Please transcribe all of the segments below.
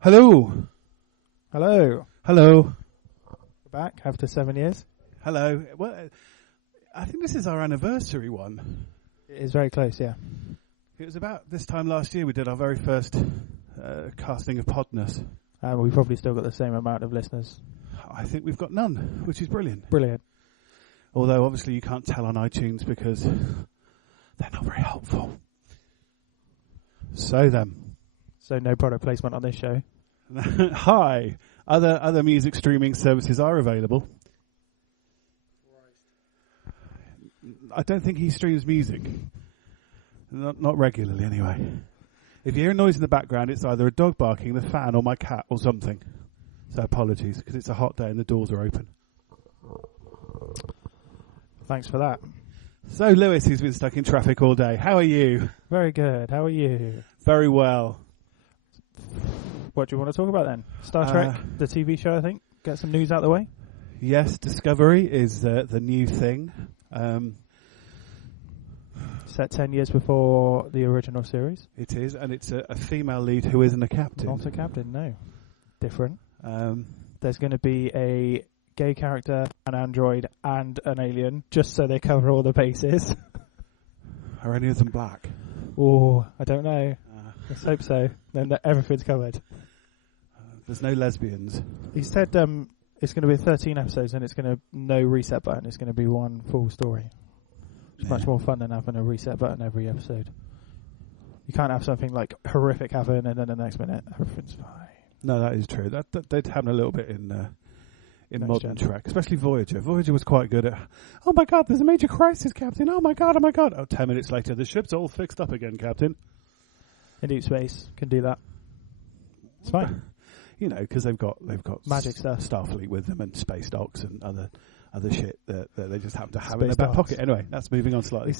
Hello. Hello. Hello. We're back after 7 years. Hello. Well, I think this is our anniversary one. It is very close, yeah. It was about this time last year we did our very first casting of Podness. And we've probably still got the same amount of listeners. I think we've got none, which is brilliant. Brilliant. Although obviously you can't tell on iTunes because they're not very helpful. So no product placement on this show. Hi. Other music streaming services are available. I don't think he streams music. Not regularly, anyway. If you hear a noise in the background, it's either a dog barking, the fan, or my cat, or something. So apologies, because it's a hot day and the doors are open. Thanks for that. So, Lewis, who's been stuck in traffic all day, how are you? Very good. How are you? Very well. What do you want to talk about then? Star Trek, the TV show, I think. Get some news out of the way. Yes, Discovery is the new thing. Set 10 years before the original series. It is, and it's a female lead who isn't a captain. Not a captain, no. Different. There's going to be a gay character, an android, and an alien, just so they cover all the bases. Are any of them black? Oh, I don't know. Let's hope so. Then everything's covered. There's no lesbians. He said it's going to be 13 episodes and it's going to no reset button. It's going to be one full story. It's much more fun than having a reset button every episode. You can't have something like horrific happen and then the next minute everything's fine. No, that is true. That did happen a little bit in modern Gen. Trek, especially Voyager. Voyager was quite good at, oh my god, there's a major crisis, Captain. Oh my god, oh my god. Oh, 10 minutes later, the ship's all fixed up again, Captain. In Deep Space can do that. It's fine. You know, because they've got magic stuff, Starfleet with them, and space docks and other shit that they just happen to have space in their back docks. pocket. Anyway, that's moving on slightly.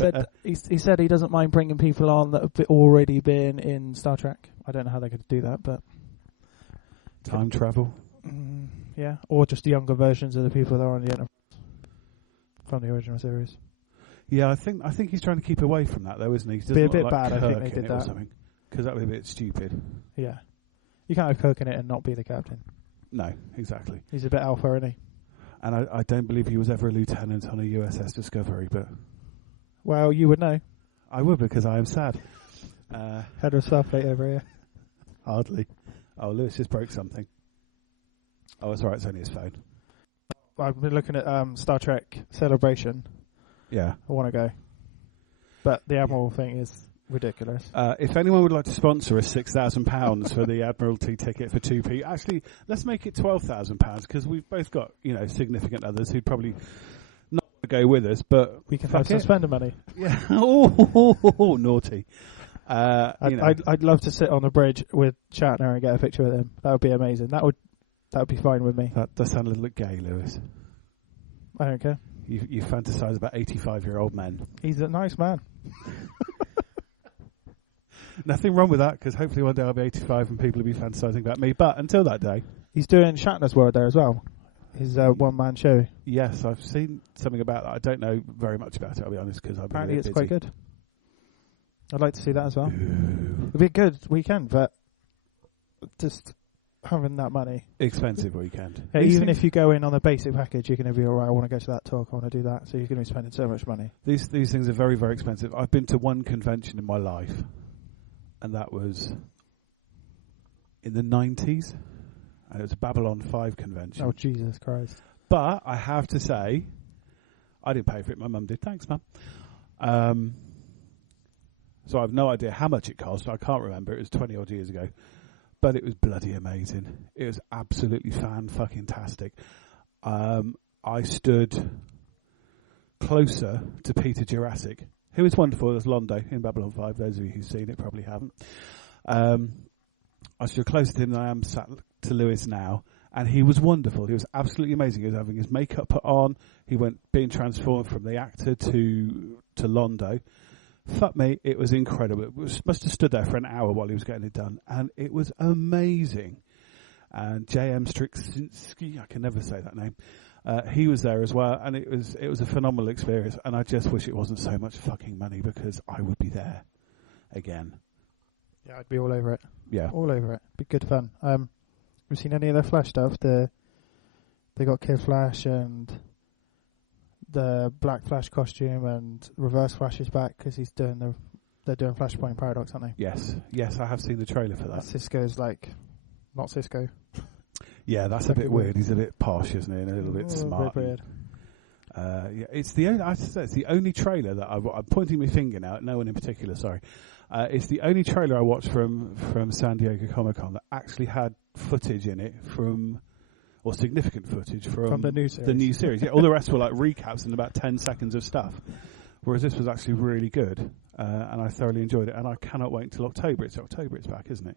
He said he doesn't mind bringing people on that have already been in Star Trek. I don't know how they could do that, but time travel. Yeah, or just younger versions of the people that are on the Enterprise from the original series. Yeah, I think he's trying to keep away from that, though, isn't he? Be a bit bad. I think they did that. Because that would be a bit stupid. Yeah. You can't have Kirk in it and not be the captain. No, exactly. He's a bit alpha, isn't he? And I don't believe he was ever a lieutenant on a USS Discovery, but... Well, you would know. I would, because I am sad. Head of Starfleet over here. Hardly. Oh, Lewis just broke something. Oh, it's all right, it's only his phone. I've been looking at Star Trek Celebration. Yeah. I want to go. But the Admiral thing is ridiculous. If anyone would like to sponsor us £6,000 for the Admiralty ticket for 2p, actually, let's make it £12,000 because we've both got, significant others who'd probably not go with us, but we can have some spending money. Yeah. Oh, naughty. I'd love to sit on a bridge with Shatner and get a picture with him. That would be amazing. That would be fine with me. That does sound a little bit gay, Lewis. I don't care. You fantasize about 85-year-old men. He's a nice man. Nothing wrong with that, because hopefully one day I'll be 85 and people will be fantasizing about me. But until that day... He's doing Shatner's World there as well. His one-man show. Yes, I've seen something about that. I don't know very much about it, I'll be honest, because apparently it's quite good. I'd like to see that as well. It'd be a good weekend, but just having that money. Expensive weekend. Yeah, even if you go in on a basic package, you're going to be all right. I want to go to that talk. I want to do that. So you're going to be spending so much money. These things are very, very expensive. I've been to one convention in my life, and that was in the 90s. And it was a Babylon 5 convention. Oh, Jesus Christ. But I have to say, I didn't pay for it. My mum did. Thanks, Mum. So I have no idea how much it cost. I can't remember. It was 20-odd years ago. But it was bloody amazing. It was absolutely fan-fucking-tastic. I stood closer to Peter Jurassic, who is wonderful as Londo in Babylon 5. Those of you who've seen it probably haven't. I stood closer to him than I am sat to Lewis now. And he was wonderful. He was absolutely amazing. He was having his makeup put on. He went being transformed from the actor to Londo. Fuck me, it was incredible. It must have stood there for an hour while he was getting it done, and it was amazing. And J.M. Striczynski, I can never say that name, he was there as well, and it was a phenomenal experience. And I just wish it wasn't so much fucking money because I would be there again. Yeah, I'd be all over it. Yeah. All over it. Be good fun. Have you seen any of the Flash stuff? They got Kid Flash and the Black Flash costume, and Reverse Flash is back because they're doing Flashpoint Paradox, aren't they? Yes, I have seen the trailer for that. Cisco's not Cisco. Yeah, that's a bit weird. He's a bit posh, isn't he? And a little bit smart. A bit weird. Yeah, it's the only trailer that I'm pointing my finger now at no one in particular. Sorry, it's the only trailer I watched from San Diego Comic-Con that actually had footage in it or significant footage from the new series. Yeah, all the rest were like recaps and about 10 seconds of stuff, whereas this was actually really good, and I thoroughly enjoyed it. And I cannot wait until October. It's back, isn't it?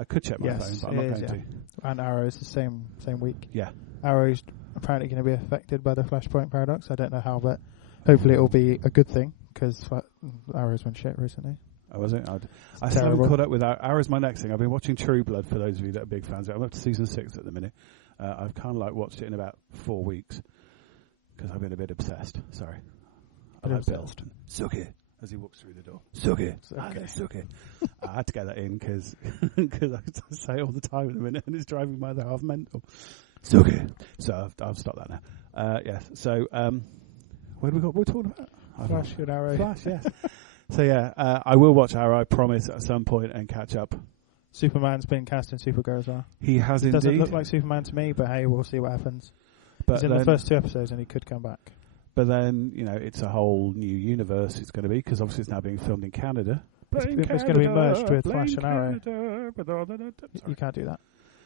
I could check my phone, but I'm not going to. And Arrow's the same week. Yeah. Arrow's apparently going to be affected by the Flashpoint Paradox. I don't know how, but hopefully it will be a good thing, because Arrow's been shit recently. Oh, was it? I still haven't caught up with Arrow's my next thing. I've been watching True Blood, for those of you that are big fans. I'm up to season 6 at the minute. I've kind of watched it in about 4 weeks, because I've been a bit obsessed. Sorry. I like Bill. Suck it. As he walks through the door. Suck it. Suck it. I had to get that in because I say it all the time at the minute, and it's driving my other half mental. Suck it. So I'll stop that now. Yes. So where do we got? We're talking about Flash and Arrow. Flash, yes. So yeah, I will watch Arrow, I promise, at some point, and catch up. Superman's been cast in Supergirl as well. He has indeed. Doesn't look like Superman to me, but hey, we'll see what happens. But he's in the first 2 episodes, and he could come back. But then, it's a whole new universe it's going to be, because obviously it's now being filmed in Canada. It's going to be merged with Flash and Arrow. You can't do that.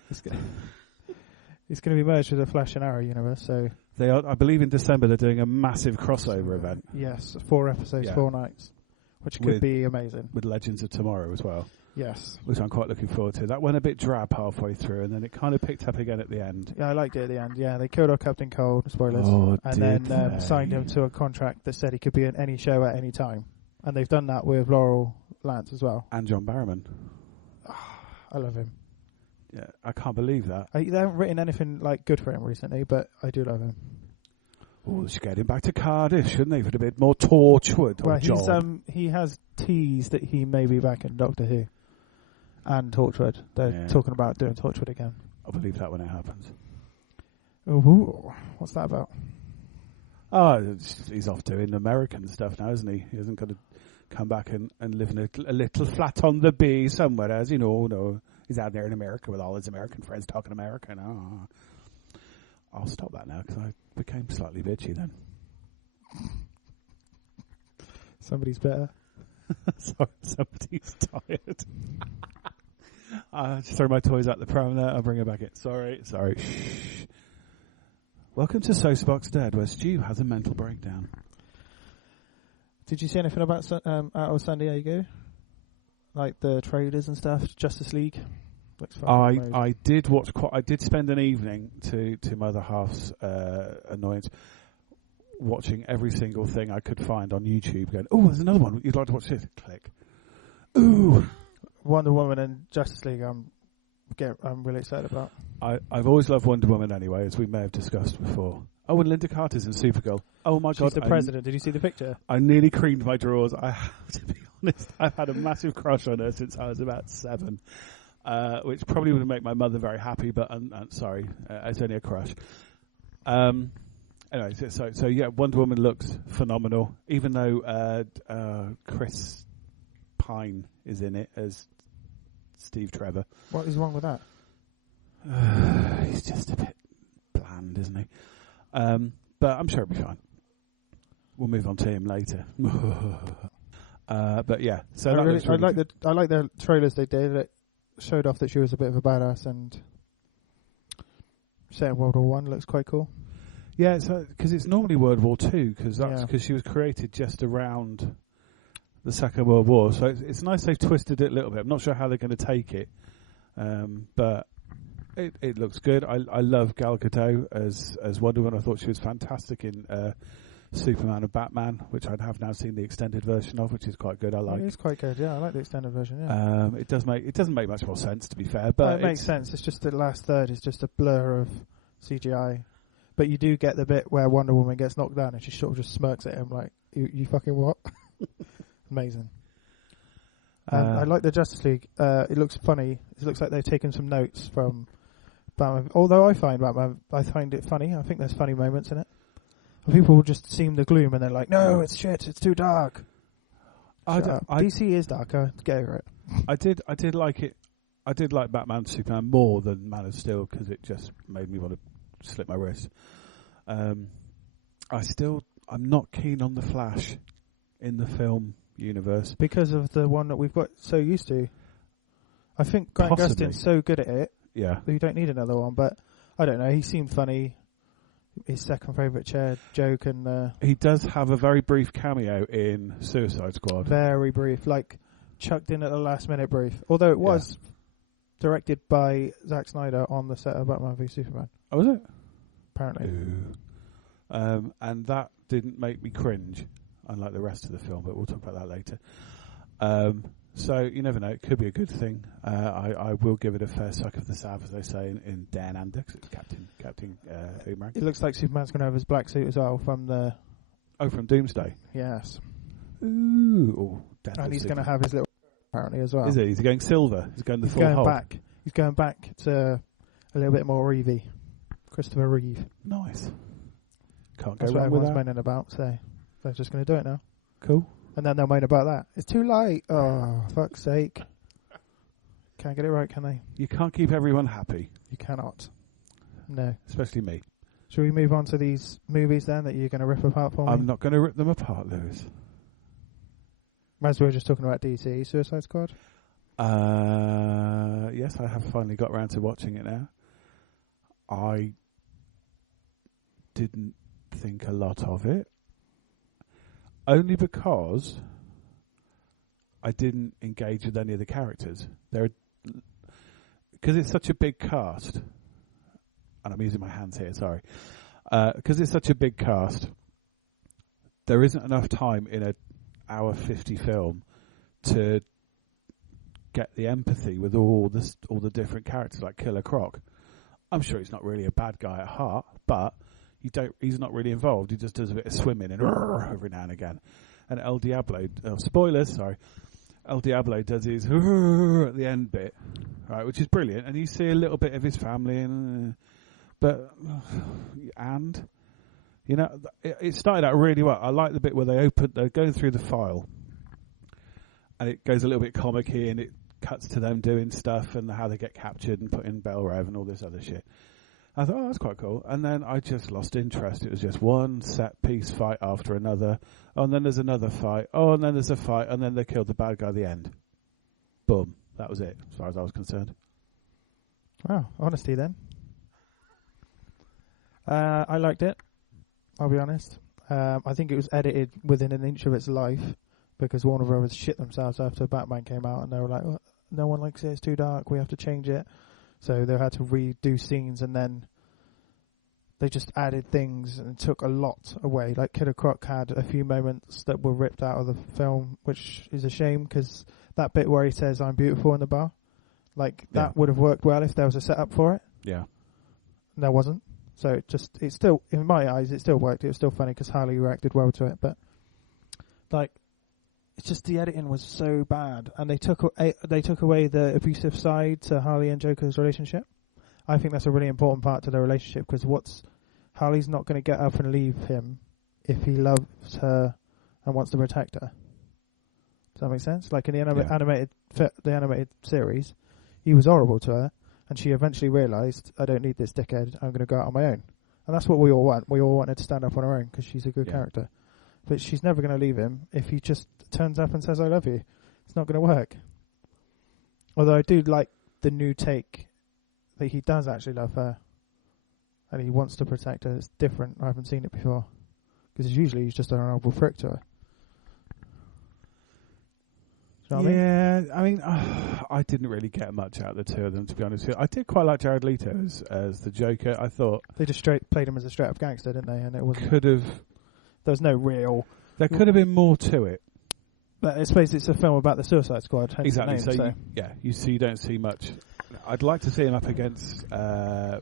It's going to be merged with the Flash and Arrow universe. So they are, I believe in December they're doing a massive crossover event. Yes, 4 episodes, 4 nights, which could be amazing. With Legends of Tomorrow as well. Yes. Which I'm quite looking forward to. That went a bit drab halfway through, and then it kind of picked up again at the end. Yeah, I liked it at the end. Yeah, they killed off Captain Cold, spoilers, and then signed him to a contract that said he could be in any show at any time. And they've done that with Laurel Lance as well. And John Barrowman. I love him. Yeah, I can't believe that. They haven't written anything good for him recently, but I do love him. Oh, they should get him back to Cardiff, shouldn't they, for a bit more Torchwood? Well, he has teased that he may be back in Doctor Who and Torchwood. They're talking about doing Torchwood again. I'll believe that when it happens. Ooh, what's that about? Oh, he's off doing American stuff now, isn't he? He hasn't got to come back and live in a little flat on the bay somewhere, as you know. No, he's out there in America with all his American friends talking American. Oh. I'll stop that now because I became slightly bitchy then. Somebody's better. Sorry, somebody's tired. Just throw my toys out the pram there. I'll bring it back in. Sorry. Shh. Welcome to Saucebox Dead, where Stu has a mental breakdown. Did you see anything about out of San Diego? Like the trailers and stuff? Justice League? Looks fun. I did watch I did spend an evening, to my other half's annoyance, watching every single thing I could find on YouTube, going, oh, there's another one. You'd like to watch this? Click. Ooh. Wonder Woman and Justice League I'm really excited about. I've always loved Wonder Woman anyway, as we may have discussed before. Oh, and Linda Carter's in Supergirl. Oh my God. She's the president. Did you see the picture? I nearly creamed my drawers. I have to be honest. I've had a massive crush on her since I was about 7. Which probably would make my mother very happy, but I'm sorry, it's only a crush. Anyway, so yeah, Wonder Woman looks phenomenal, even though Chris Pine is in it as Steve Trevor. What is wrong with that? He's just a bit bland, isn't he? But I'm sure it'll be fine. We'll move on to him later. But yeah, so I like the trailers they did. It showed off that she was a bit of a badass, and set in World War I looks quite cool. Yeah, because it's normally World War II, because she was created just around the Second World War. So it's nice they've twisted it a little bit. I'm not sure how they're going to take it, but it looks good. I love Gal Gadot as Wonder Woman. I thought she was fantastic in Superman and Batman, which I have now seen the extended version of, which is quite good. I like. It's quite good. Yeah, I like the extended version. Yeah. It doesn't make much more sense, to be fair, but it makes sense. It's just the last third is just a blur of CGI, but you do get the bit where Wonder Woman gets knocked down and she sort of just smirks at him like, "You fucking what?" Amazing. I like the Justice League. It looks funny. It looks like they've taken some notes from Batman. Although I find it funny. I think there's funny moments in it. People will just seem the gloom and they're like, no, it's shit. It's too dark. DC is darker. Get over it. I did like it. I did like Batman Superman more than Man of Steel because it just made me want to slip my wrist. I'm not keen on the Flash in the film universe because of the one that we've got so used to. I think Grant Gustin's so good at it. Yeah, that you don't need another one. But I don't know. He seemed funny. His second favourite chair joke, and he does have a very brief cameo in Suicide Squad. Very brief, like chucked in at the last minute brief. Although it was directed by Zack Snyder on the set of Batman v Superman. Oh, was it? Apparently. And that didn't make me cringe, unlike the rest of the film. But we'll talk about that later. So you never know; it could be a good thing. I will give it a fair suck of the salve, as they say in Dan Ander, 'cause it's Captain Boomerang. It looks like Superman's going to have his black suit as well from the. Oh, from Doomsday. Yes. Ooh. And he's going to have his little apparently as well. Is he? Is he going silver? He's going the full hold? Back. He's going back to a little bit more Reevey. Christopher Reeve. Nice. Can't That's go what wrong with everyone's that. moaning about. So they're just going to do it now. Cool. And then they'll moan about that. It's too late. Oh, fuck's sake. Can't get it right, can they? You can't keep everyone happy. You cannot. No. Especially me. Shall we move on to these movies then that you're going to rip apart for me? I'm not going to rip them apart, Lewis. As we were just talking about DC, Suicide Squad? Yes, I have finally got around to watching it now. I didn't think a lot of it. Only because I didn't engage with any of the characters. Because it's such a big cast, and I'm using my hands here, sorry. Because it's such a big cast, there isn't enough time in an hour 50 film to get the empathy with all the different characters, like Killer Croc. I'm sure he's not really a bad guy at heart, but he's not really involved. He just does a bit of swimming and every now and again. And El Diablo, spoilers, sorry. El Diablo does his at the end bit, right, which is brilliant. And you see a little bit of his family, and you know, it started out really well. I like the bit where they're going through the file, and it goes a little bit comic-y, and it cuts to them doing stuff and how they get captured and put in Bell Rev and all this other shit. I thought, that's quite cool. And then I just lost interest. It was just one set-piece fight after another. Oh, and then there's another fight. Oh, and then there's a fight. And then they killed the bad guy at the end. Boom. That was it, as far as I was concerned. Wow, honesty then. I liked it, I'll be honest. I think it was edited within an inch of its life because Warner Brothers shit themselves after Batman came out and they were like, oh, no one likes it, it's too dark, we have to change it. So they had to redo scenes, and then they just added things and took a lot away. Like Killer Croc had a few moments that were ripped out of the film, which is a shame because that bit where he says "I'm beautiful" in the bar, that would have worked well if there was a setup for it. Yeah, there wasn't. So it still, in my eyes, it still worked. It was still funny because Harley reacted well to it, but it's just the editing was so bad, and they took away the abusive side to Harley and Joker's relationship. I think that's a really important part to their relationship because Harley's not going to get up and leave him if he loves her and wants to protect her. Does that make sense? Like in the animated series, he was horrible to her, and she eventually realised, I don't need this dickhead. I'm going to go out on my own, and that's what we all want. We all wanted to stand up on our own because she's a good character. But she's never going to leave him if he just turns up and says, I love you. It's not going to work. Although I do like the new take that he does actually love her and he wants to protect her. It's different. I haven't seen it before. Because usually he's just an honourable prick to her. Do you know what I mean, I didn't really get much out of the two of them, to be honest with you. I did quite like Jared Leto as the Joker. I thought they just played him as a straight-up gangster, didn't they? And it wasn't. There was no real. There could have been more to it. But I suppose it's a film about the Suicide Squad. Exactly. Name, you don't see much. I'd like to see him up against Ben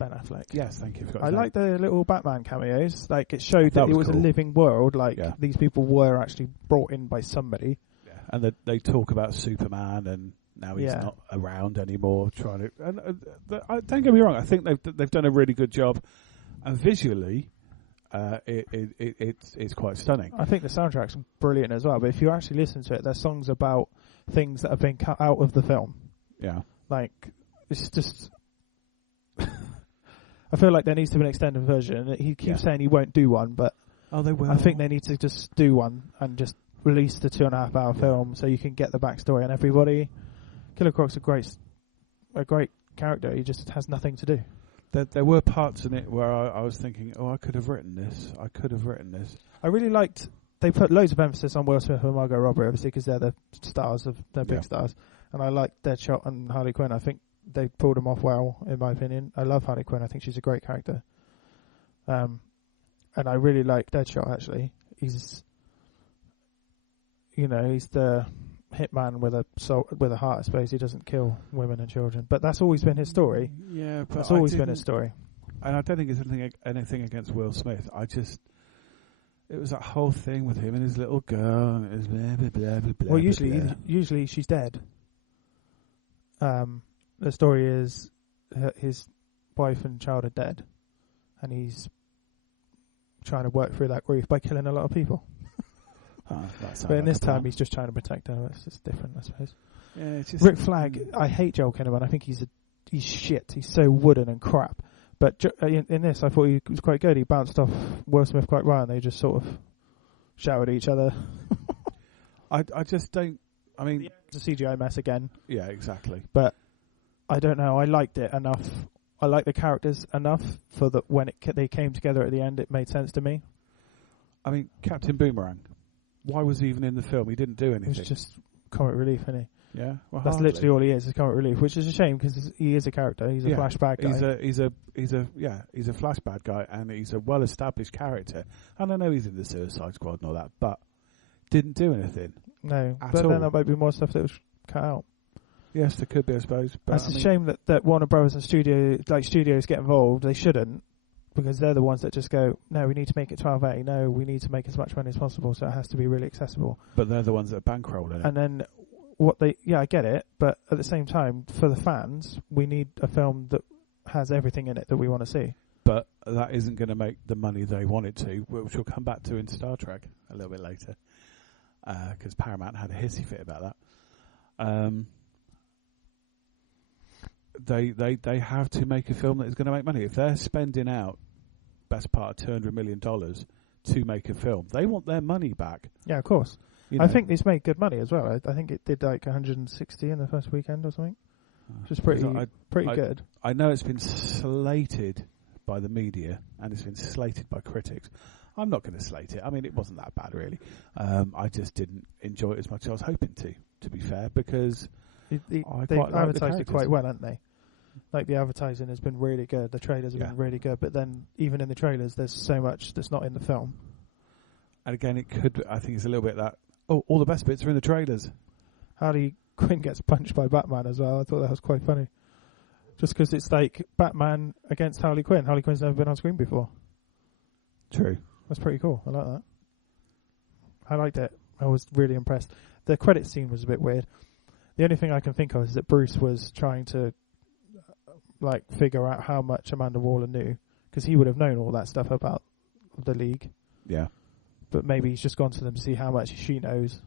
Affleck. Yes, thank you. I like the little Batman cameos. Like it showed that it was cool. A living world. These people were actually brought in by somebody. Yeah. and they talk about Superman, and now he's not around anymore. Trying to, and don't get me wrong, I think they've done a really good job, and visually, it's quite stunning. I think the soundtrack's brilliant as well. But if you actually listen to it, there's songs about things that have been cut out of the film. Yeah, like it's just. I feel like there needs to be an extended version. He keeps saying he won't do one, but they will. I think they need to just do one and just release the 2.5 hour film so you can get the backstory on everybody. Killer Croc's a great character. He just has nothing to do. There were parts in it where I was thinking, I could have written this. I really liked. They put loads of emphasis on Will Smith and Margot Robbie, obviously, because they're the stars of they're big stars. And I liked Deadshot and Harley Quinn. I think they pulled them off well, in my opinion. I love Harley Quinn. I think she's a great character. And I really like Deadshot, actually. He's the hitman with a heart, I suppose. He doesn't kill women and children. But that's always been his story. Yeah, but that's always been his story. And I don't think it's anything against Will Smith. It was that whole thing with him and his little girl. And it was blah, blah, blah, blah, blah, well, blah. usually she's dead. The story is his wife and child are dead, and he's trying to work through that grief by killing a lot of people. But in this time, he's just trying to protect her. It's just different, I suppose. Yeah, it's just Rick Flag, I hate Joel Kinnaman. I think he's shit. He's so wooden and crap. But in this, I thought he was quite good. He bounced off Will Smith quite well, and they just sort of shouted at each other. I just don't. I mean, it's a CGI mess again. Yeah, exactly. But I don't know. I liked it enough. I liked the characters enough for that when they came together at the end, it made sense to me. I mean, Captain Boomerang. Why was he even in the film? He didn't do anything. He was just comic relief, isn't he? Yeah, well, that's literally all he is comic relief, which is a shame because he is a character. He's a flashback guy. He's a flashback guy, and he's a well-established character. And I know he's in the Suicide Squad and all that, but didn't do anything. No, but then there might be more stuff that was cut out. Yes, there could be, I suppose. But that's a shame that Warner Brothers and studios get involved. They shouldn't, because they're the ones that just go, no, we need to make it 1280. No, we need to make as much money as possible, so it has to be really accessible. But they're the ones that are bankrolling it. And then I get it, but at the same time, for the fans, we need a film that has everything in it that we want to see. But that isn't going to make the money they want it to, which we'll come back to in Star Trek a little bit later, because Paramount had a hissy fit about that. They have to make a film that is going to make money. If they're spending out best part of $200 million to make a film, they want their money back. Yeah, of course. I think it's made good money as well. I think it did like 160 in the first weekend or something, which is pretty good. I know it's been slated by the media and it's been slated by critics. I'm not going to slate it. I mean, it wasn't that bad really. I just didn't enjoy it as much as I was hoping to be fair, because they've advertised it quite well, haven't they? Like, the advertising has been really good. The trailers have been really good. But then, even in the trailers, there's so much that's not in the film. And again, I think it's a little bit that, all the best bits are in the trailers. Harley Quinn gets punched by Batman as well. I thought that was quite funny. Just because it's like Batman against Harley Quinn. Harley Quinn's never been on screen before. True. That's pretty cool. I like that. I liked it. I was really impressed. The credit scene was a bit weird. The only thing I can think of is that Bruce was trying to figure out how much Amanda Waller knew, because he would have known all that stuff about the League. Yeah. But maybe he's just gone to them to see how much she knows,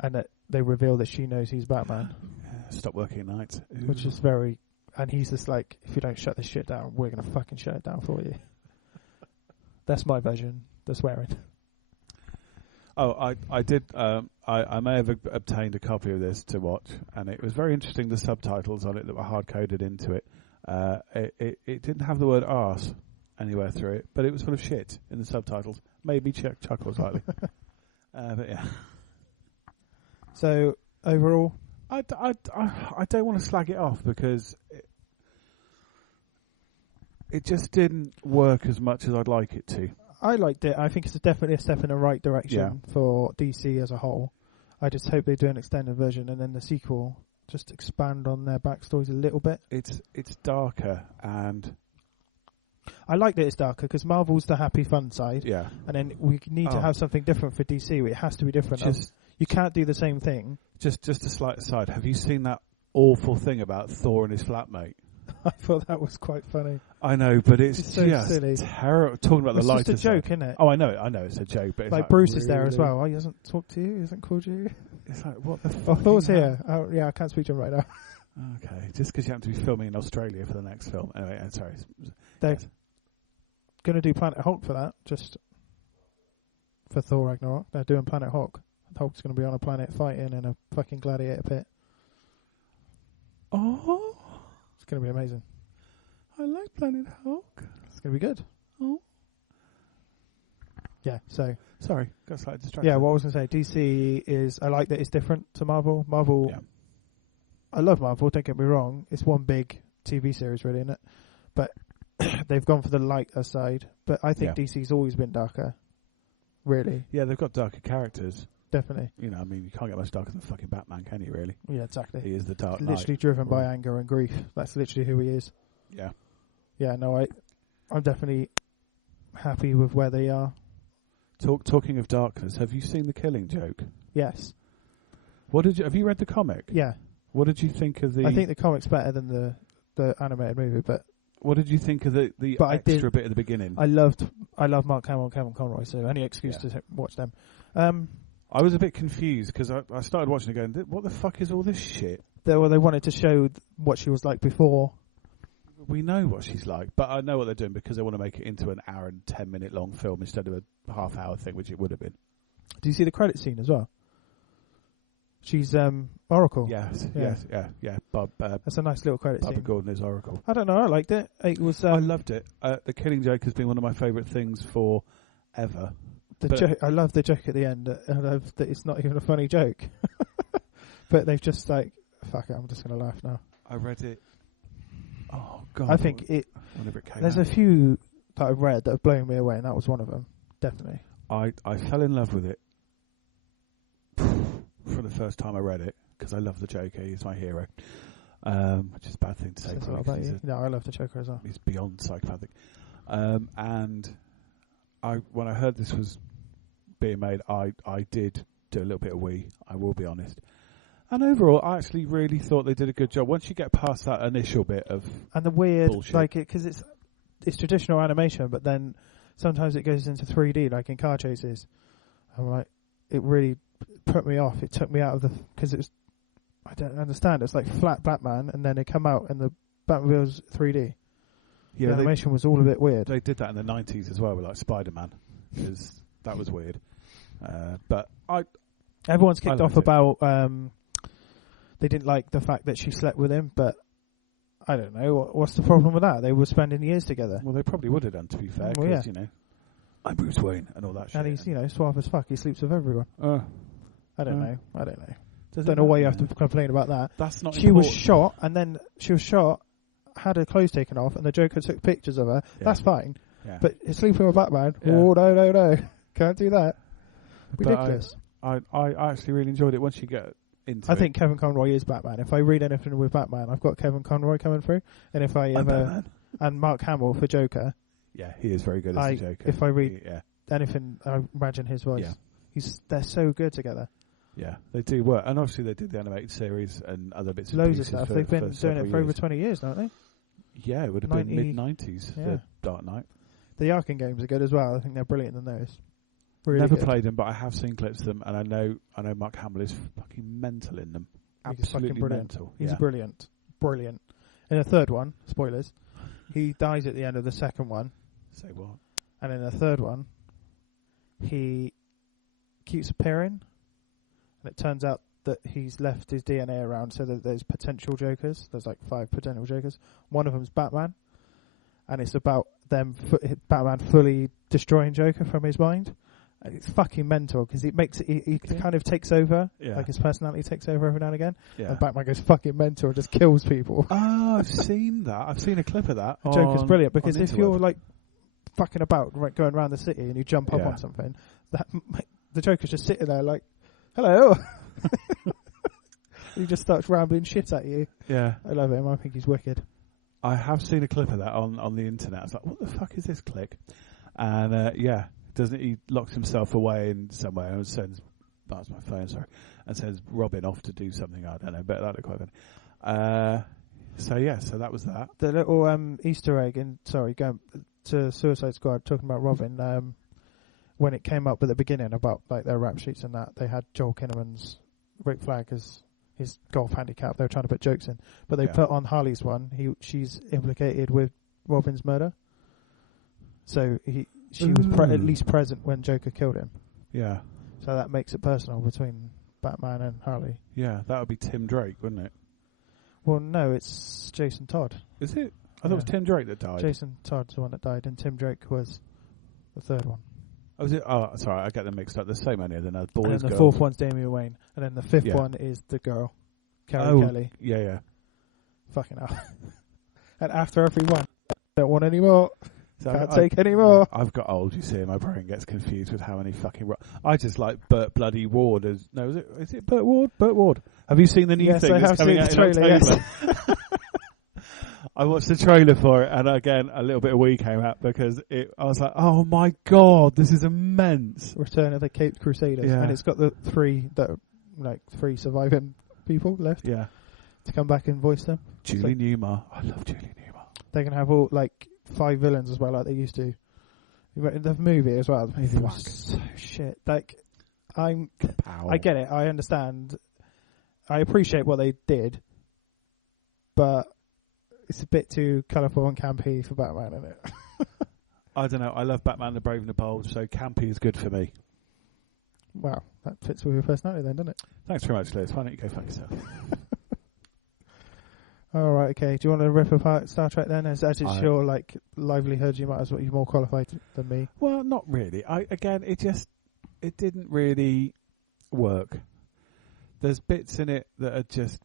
and that they reveal that she knows he's Batman. Stop working at night. Which is very... And he's just like, if you don't shut this shit down, we're going to fucking shut it down for you. That's my version. The swearing. I did. I may have obtained a copy of this to watch, and it was very interesting. The subtitles on it that were hard coded into it. It didn't have the word arse anywhere through it, but it was full of shit in the subtitles. Made me chuckle slightly. But yeah. So overall, I don't want to slag it off because it just didn't work as much as I'd like it to. I liked it. I think it's definitely a step in the right direction for DC as a whole. I just hope they do an extended version and then the sequel just expand on their backstories a little bit. It's darker, and I like that it's darker because Marvel's the happy fun side. Yeah. And then we need to have something different for DC. It has to be different. You can't do the same thing. Just a slight aside. Have you seen that awful thing about Thor and his flatmate? I thought that was quite funny. I know, but it's so just silly. terrible. Talking about the lighter It's just a joke, side. isn't it? Oh, I know it's a joke. But it's like Bruce is there really? as well. Oh, he hasn't talked to you? He hasn't called you? It's like, what the Oh, fuck? Thor's here. Oh, yeah, I can't speak to him right now. Okay, just because you have to be filming in Australia for the next film. Anyway, sorry. They're going to do Planet Hulk for that, just for Thor Ragnarok. They're doing Planet Hulk. Hulk's going to be on a planet fighting in a fucking gladiator pit. Oh, It's going to be amazing. I like Planet Hulk. It's going to be good. Oh. Yeah, so... Sorry, got slightly distracted. Yeah, what I was going to say, DC is... I like that it's different to Marvel. Marvel... Yeah. I love Marvel, don't get me wrong. It's one big TV series, really, isn't it? But they've gone for the lighter side. But I think DC's always been darker. Really. Yeah, they've got darker characters. Definitely. You know, I mean, you can't get much darker than fucking Batman, can you, really? Yeah, exactly. He is the Dark Knight. Literally driven by anger and grief. That's literally who he is. Yeah. Yeah, no, I'm definitely happy with where they are. Talking of darkness, have you seen The Killing Joke? Yes. Have you read the comic? Yeah. What did you think of the... I think the comic's better than the animated movie, but... What did you think of the extra bit at the beginning? I love Mark Hamill and Kevin Conroy, so any excuse to watch them. I was a bit confused because I started watching it going, what the fuck is all this shit? They wanted to show what she was like before. We know what she's like, but I know what they're doing because they want to make it into an hour and 10-minute long film instead of a half-hour thing, which it would have been. Do you see the credit scene as well? She's Oracle. Yes. Bob. That's a nice little credit Barbara scene. Gordon is Oracle. I don't know. I liked it. It was. I loved it. The Killing Joke has been one of my favourite things forever. I love the joke at the end. I love that it's not even a funny joke, but they've just like, fuck it. I'm just gonna laugh now. I read it. Oh God! I think whenever it came there's out. a few that I've read that have blown me away, and that was one of them. Definitely. I fell in love with it for the first time I read it because I love the Joker. He's my hero, which is a bad thing to say. Says a lot about you. No, I love the Joker as well. He's beyond psychopathic. And when I heard this was being made, I did do a little bit of wee. I will be honest. And overall, I actually really thought they did a good job. Once you get past that initial bit of and the weird, bullshit. like it, because it's traditional animation, but then sometimes it goes into 3D, like in car chases. I'm like, it really put me off. It took me out of because it was, I don't understand. It's like flat Batman, and then they come out and the Batmobile's 3D. Yeah, the animation was all a bit weird. They did that in the 90s as well with like Spider-Man, because that was weird. But everyone's kicked off about they didn't like the fact that she slept with him, but I don't know what's the problem with that. They were spending years together. Well, they probably would have done, to be fair, because you know, I'm Bruce Wayne and all that shit. And he's suave as fuck. He sleeps with everyone. I don't know. Don't know why you have to complain about that. That's not. She was shot, and then she was shot, had her clothes taken off, and the Joker took pictures of her. Yeah. That's fine. Yeah. But sleeping with Batman, oh no, can't do that. Ridiculous. I actually really enjoyed it once you get into it. I think Kevin Conroy is Batman. If I read anything with Batman, I've got Kevin Conroy coming through, and if I ever and Mark Hamill for Joker. Yeah, he is very good as the Joker. If I read anything, I imagine his voice. Yeah. They're so good together. Yeah, they do work. And obviously they did the animated series and other bits and loads pieces. Loads of stuff. They've been doing it for over 20 years, don't they? Yeah, it would have been mid-90s, the Dark Knight. The Arkham games are good as well. I think they're brilliant in those. Really Never good. played them, but I have seen clips of them, and I know Mark Hamill is fucking mental in them. Absolutely mental. He's brilliant. Brilliant. In the third one, spoilers, he dies at the end of the second one. Say what? And in the third one, he keeps appearing, and it turns out that he's left his DNA around so that there's potential Jokers. There's like 5 potential Jokers. One of them's Batman, and it's about Batman fully destroying Joker from his mind. And it's fucking mental because it makes it. He kind of takes over, like his personality takes over every now and again. Yeah. And Batman goes fucking mental and just kills people. Oh, I've seen that. I've seen a clip of that. Joker's brilliant because if you're like fucking about going around the city and you jump up on something, the Joker's just sitting there like, hello. He just starts rambling shit at you. Yeah. I love him. I think he's wicked. I have seen a clip of that on the internet. I was like, what the fuck is this click? And doesn't he locks himself away in somewhere and sends smarts my phone, sorry, and sends Robin off to do something. I don't know, but that looked quite funny. So that was that. The little Easter egg going to Suicide Squad, talking about Robin, when it came up at the beginning about like their rap sheets and that, they had Joel Kinnaman's Rick Flag as his golf handicap. They were trying to put jokes in, but they put on Harley's one. She's implicated with Robin's murder, so she was at least present when Joker killed him. Yeah. So that makes it personal between Batman and Harley. Yeah, that would be Tim Drake, wouldn't it? Well, no, it's Jason Todd. Is it? I thought it was Tim Drake that died. Jason Todd's the one that died, and Tim Drake was the third one. Oh, was it? Oh, sorry, I get them mixed up. There's so many of them. Boys, and then the fourth one's Damian Wayne, and then the fifth one is the girl, Carrie Kelly. Yeah. Fucking hell. And after every one, don't want any more. So can't take any more. I've got old, you see, and my brain gets confused with how many fucking... I just like Burt Bloody Ward as... No, is it Burt Ward? Burt Ward. Have you seen the new thing that's coming out in October? Yes. I watched the trailer for it, and again, a little bit of Wii came out because I was like, oh my god, this is immense. Return of the Caped Crusaders. Yeah. And it's got the three surviving people left. Yeah. To come back and voice them. Julie Newmar. I love Julie Newmar. They're going to have all, 5 villains as well, like they used to. The movie as well. The movie was so shit. I get it. I understand. I appreciate what they did, but it's a bit too colourful and campy for Batman, isn't it? I don't know. I love Batman the Brave and the Bold, so campy is good for me. Wow, that fits with your personality then, doesn't it? Thanks very much, Liz. Why don't you go fuck yourself? All right, okay. Do you want to rip apart Star Trek then? As it's your livelihood, you might as well. You're more qualified than me. Well, not really. It didn't really work. There's bits in it that are just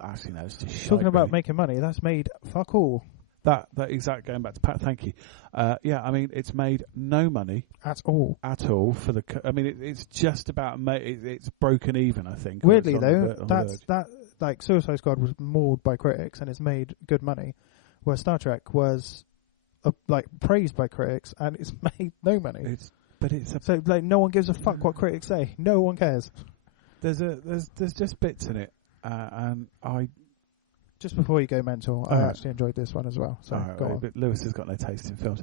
actually no, it's just talking about making money. That's made fuck all. That exact going back to Pat. Thank you. I mean, it's made no money at all for the. I mean, it's just about it's broken even. I think. Weirdly though, Suicide Squad was mauled by critics and it's made good money, where Star Trek was praised by critics and it's made no money. So no one gives a fuck what critics say. No one cares. There's just bits in it, and I. Just before you go mental, I actually enjoyed this one as well. So go on. But Lewis has got no taste in films.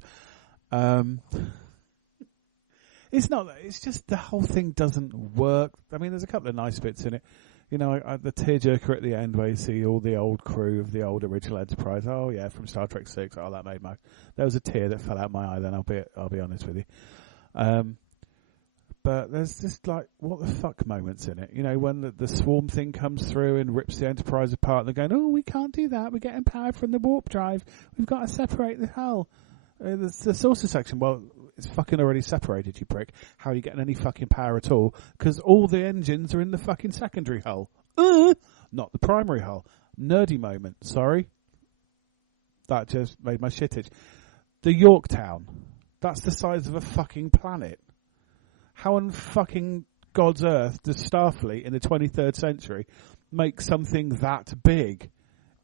It's not. It's just the whole thing doesn't work. I mean, there's a couple of nice bits in it. You know, the tearjerker at the end where you see all the old crew of the old original Enterprise. Oh yeah, from Star Trek 6. Oh, that made there was a tear that fell out my eye. Then I'll be honest with you. But there's just what the fuck moments in it. You know, when the swarm thing comes through and rips the Enterprise apart, and they're going, oh, we can't do that. We're getting power from the warp drive. We've got to separate the hull. The saucer section, well, it's fucking already separated, you prick. How are you getting any fucking power at all? Because all the engines are in the fucking secondary hull. Not the primary hull. Nerdy moment, sorry. That just made my shit itch. The Yorktown. That's the size of a fucking planet. How on fucking God's earth does Starfleet in the 23rd century make something that big?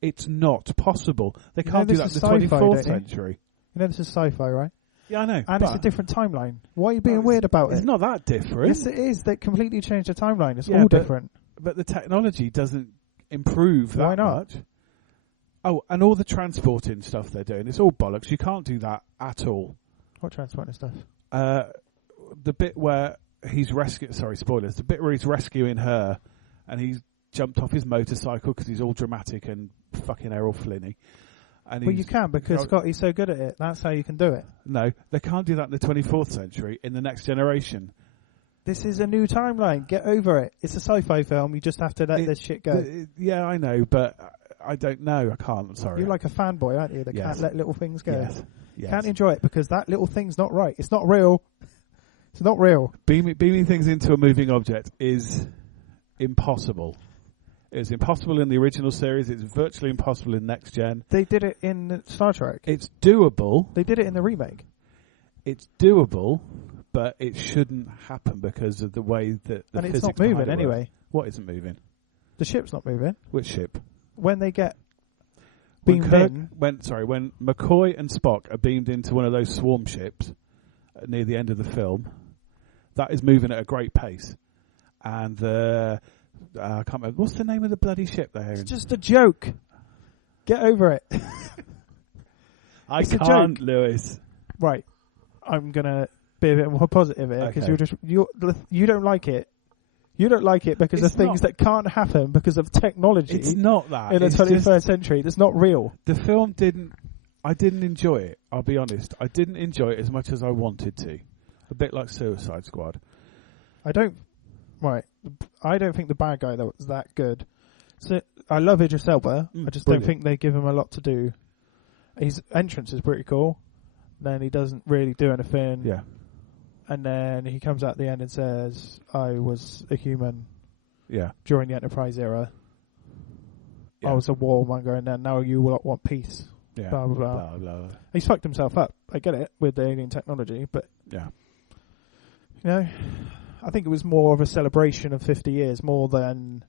It's not possible. They can't do that in the 24th century. You know this is sci-fi, right? Yeah, I know. And it's a different timeline. Why are you being weird about it? It's not that different. Yes, it is. They completely changed the timeline. It's all different. But the technology doesn't improve that much. Oh, and all the transporting stuff they're doing, it's all bollocks. You can't do that at all. What transporting stuff? The bit where he's spoilers. The bit where he's rescuing her, and he's jumped off his motorcycle because he's all dramatic and fucking Errol Flynny. And you can because Scotty's so good at it. That's how you can do it. No, they can't do that in the 24th century. In the next generation, this is a new timeline. Get over it. It's a sci-fi film. You just have to let this shit go. Yeah, I know, but I don't know. I can't. I'm sorry. You're like a fanboy, aren't you? That can't let little things go. Yes. You can't enjoy it because that little thing's not right. It's not real. It's not real. Beaming things into a moving object is impossible. It's impossible in the original series. It's virtually impossible in Next Gen. They did it in Star Trek. It's doable. They did it in the remake. It's doable, but it shouldn't happen because of the way that the physics. And it's not moving anyway. What isn't moving? The ship's not moving. Which ship? When they get beamed in. When McCoy and Spock are beamed into one of those swarm ships near the end of the film, That is moving at a great pace. And I can't remember. What's the name of the bloody ship there? It's just a joke. Get over it. I It's a can't, joke. Lewis. Right. I'm going to be a bit more positive here because Okay. you don't like it. You don't like it because It's of things that can't happen because of technology It's not that. in the It's 21st just century. That's not real. the film didn't. I didn't enjoy it. I'll be honest. I didn't enjoy it as much as I wanted to. A bit like Suicide Squad. I don't think the bad guy was that good. So I love Idris Elba. I just Brilliant. don't think they give him a lot to do. His entrance is pretty cool. Then he doesn't really do anything. Yeah. And then he comes out at the end and says, I was a human Yeah. during the Enterprise era. Yeah. I was a warmonger, and then now you will want peace. Yeah. Blah, blah, blah. Blah, blah, blah. He's fucked himself up. I get it with the alien technology, but Yeah. you know, I think it was more of a celebration of 50 years more than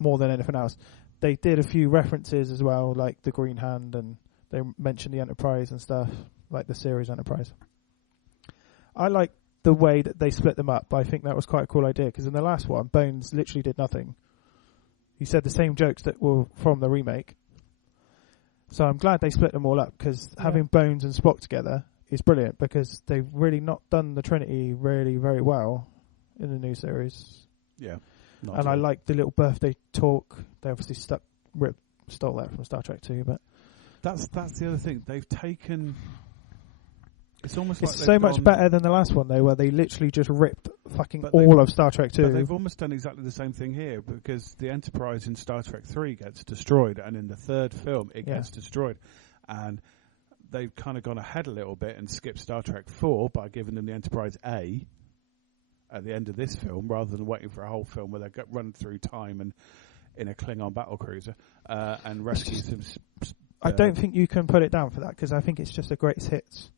anything else. They did a few references as well, like the Green Hand, and they mentioned the Enterprise and stuff, like the series Enterprise. I like the way that they split them up. I think that was quite a cool idea, because in the last one, Bones literally did nothing. He said the same jokes that were from the remake. So I'm glad they split them all up, because having Bones and Spock together is brilliant, because they've really not done the Trinity really very well in the new series. Yeah. And I like the little birthday talk. They obviously stole that from Star Trek 2, but that's the other thing. They've taken. It's almost like it's so much better than the last one, though, where they literally just ripped fucking all of Star Trek 2. But they've almost done exactly the same thing here, because the Enterprise in Star Trek 3 gets destroyed, and in the third film it gets destroyed. And they've kind of gone ahead a little bit and skipped Star Trek 4 by giving them the Enterprise A at the end of this film, rather than waiting for a whole film where they run through time and in a Klingon battlecruiser and rescue some. I don't think you can put it down for that, because I think it's just a greatest hits.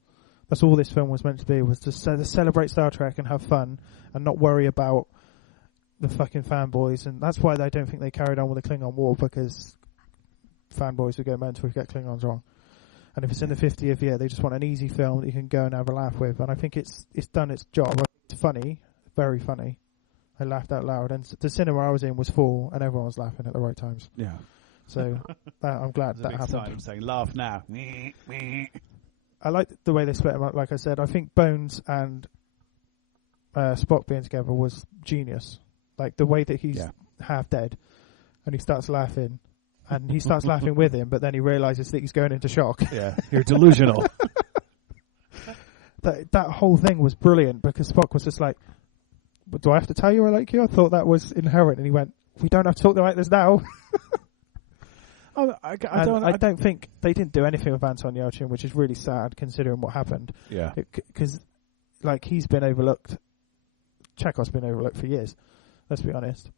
That's all this film was meant to be, was to celebrate Star Trek and have fun and not worry about the fucking fanboys. And that's why I don't think they carried on with the Klingon War, because fanboys would go mental if you get Klingons wrong. And if it's in the 50th year, they just want an easy film that you can go and have a laugh with. And I think it's done its job. It's funny, very funny. I laughed out loud. And the cinema I was in was full, and everyone was laughing at the right times. Yeah. So I'm glad that happened. Sign saying, laugh now. I like the way they split them up. Like I said, I think Bones and Spock being together was genius. Like the way that he's half dead, and he starts laughing, and he starts laughing with him, but then he realizes that he's going into shock. Yeah, you're delusional. That whole thing was brilliant, because Spock was just like, "But do I have to tell you I like you? I thought that was inherent." And he went, "We don't have to talk like this now." I don't think they didn't do anything with Anton Yelchin, which is really sad considering what happened. Yeah. Because, he's been overlooked. Chekhov's been overlooked for years. Let's be honest.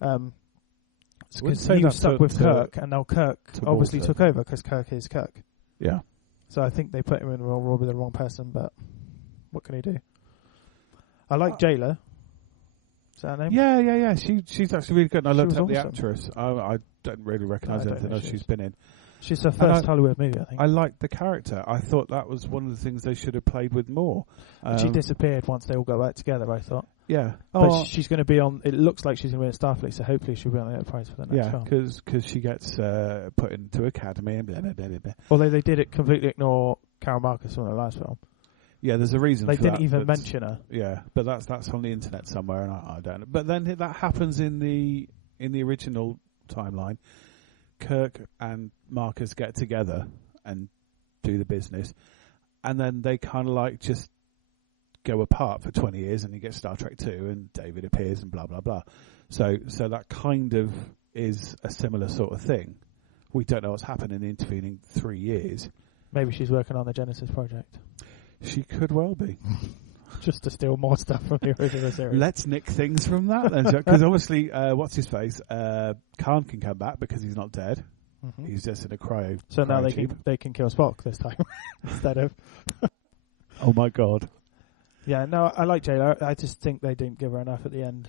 Because he was stuck with Kirk, and now Kirk obviously took over, because Kirk is Kirk. Yeah. So I think they put him in the wrong role with the wrong person, but what can he do? I like Jayla. Is that her name? Yeah. She's actually really good. And I looked up the awesome. actress. I don't really recognise anything else she's been in. She's her first Hollywood movie, I think. I liked the character. I thought that was one of the things they should have played with more. She disappeared once they all got back together, I thought. Yeah. But she's going to be on, it looks like she's going to be in Starfleet, so hopefully she'll be on the Enterprise for the next film. Because she gets put into Academy and blah, blah, blah, blah. Although they did completely ignore Carol Marcus from the last film. Yeah, there's a reason they for that. They didn't even mention her. Yeah, but that's on the internet somewhere, and I don't know. But then that happens in the original timeline. Kirk and Marcus get together and do the business, and then they kind of just go apart for 20 years, and you get Star Trek 2, and David appears, and blah blah blah. So that kind of is a similar sort of thing. We don't know what's happened in the intervening 3 years. Maybe she's working on the Genesis project. She could well be. Just to steal more stuff from the original series. Let's nick things from that then, because obviously, what's his face? Khan can come back because he's not dead. Mm-hmm. He's just in a cryo. So now they can kill Spock this time instead of. Oh my god! Yeah, no, I like Jayla. I just think they didn't give her enough at the end.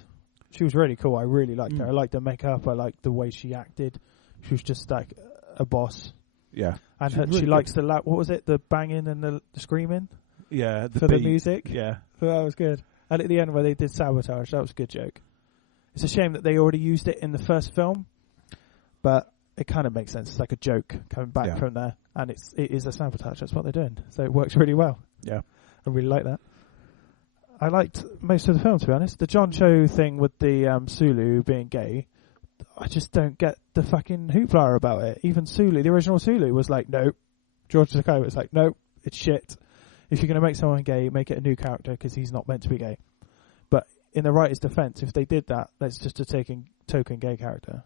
She was really cool. I really liked her. I liked her makeup. I liked the way she acted. She was just like a boss. Yeah, and she likes the what was it? The banging and the screaming. Yeah, the music. Yeah, so that was good. And at the end where they did sabotage, that was a good joke. It's a shame that they already used it in the first film, but it kind of makes sense. It's like a joke coming back from there, and it is a sabotage. That's what they're doing, so it works really well. Yeah, I really like that. I liked most of the film, to be honest. The John Cho thing with the Sulu being gay, I just don't get the fucking hoopla about it. Even Sulu, the original Sulu, was like, no. George Takei was like, no, it's shit. If you're going to make someone gay, make it a new character because he's not meant to be gay. But in the writer's defence, if they did that, that's just a token gay character.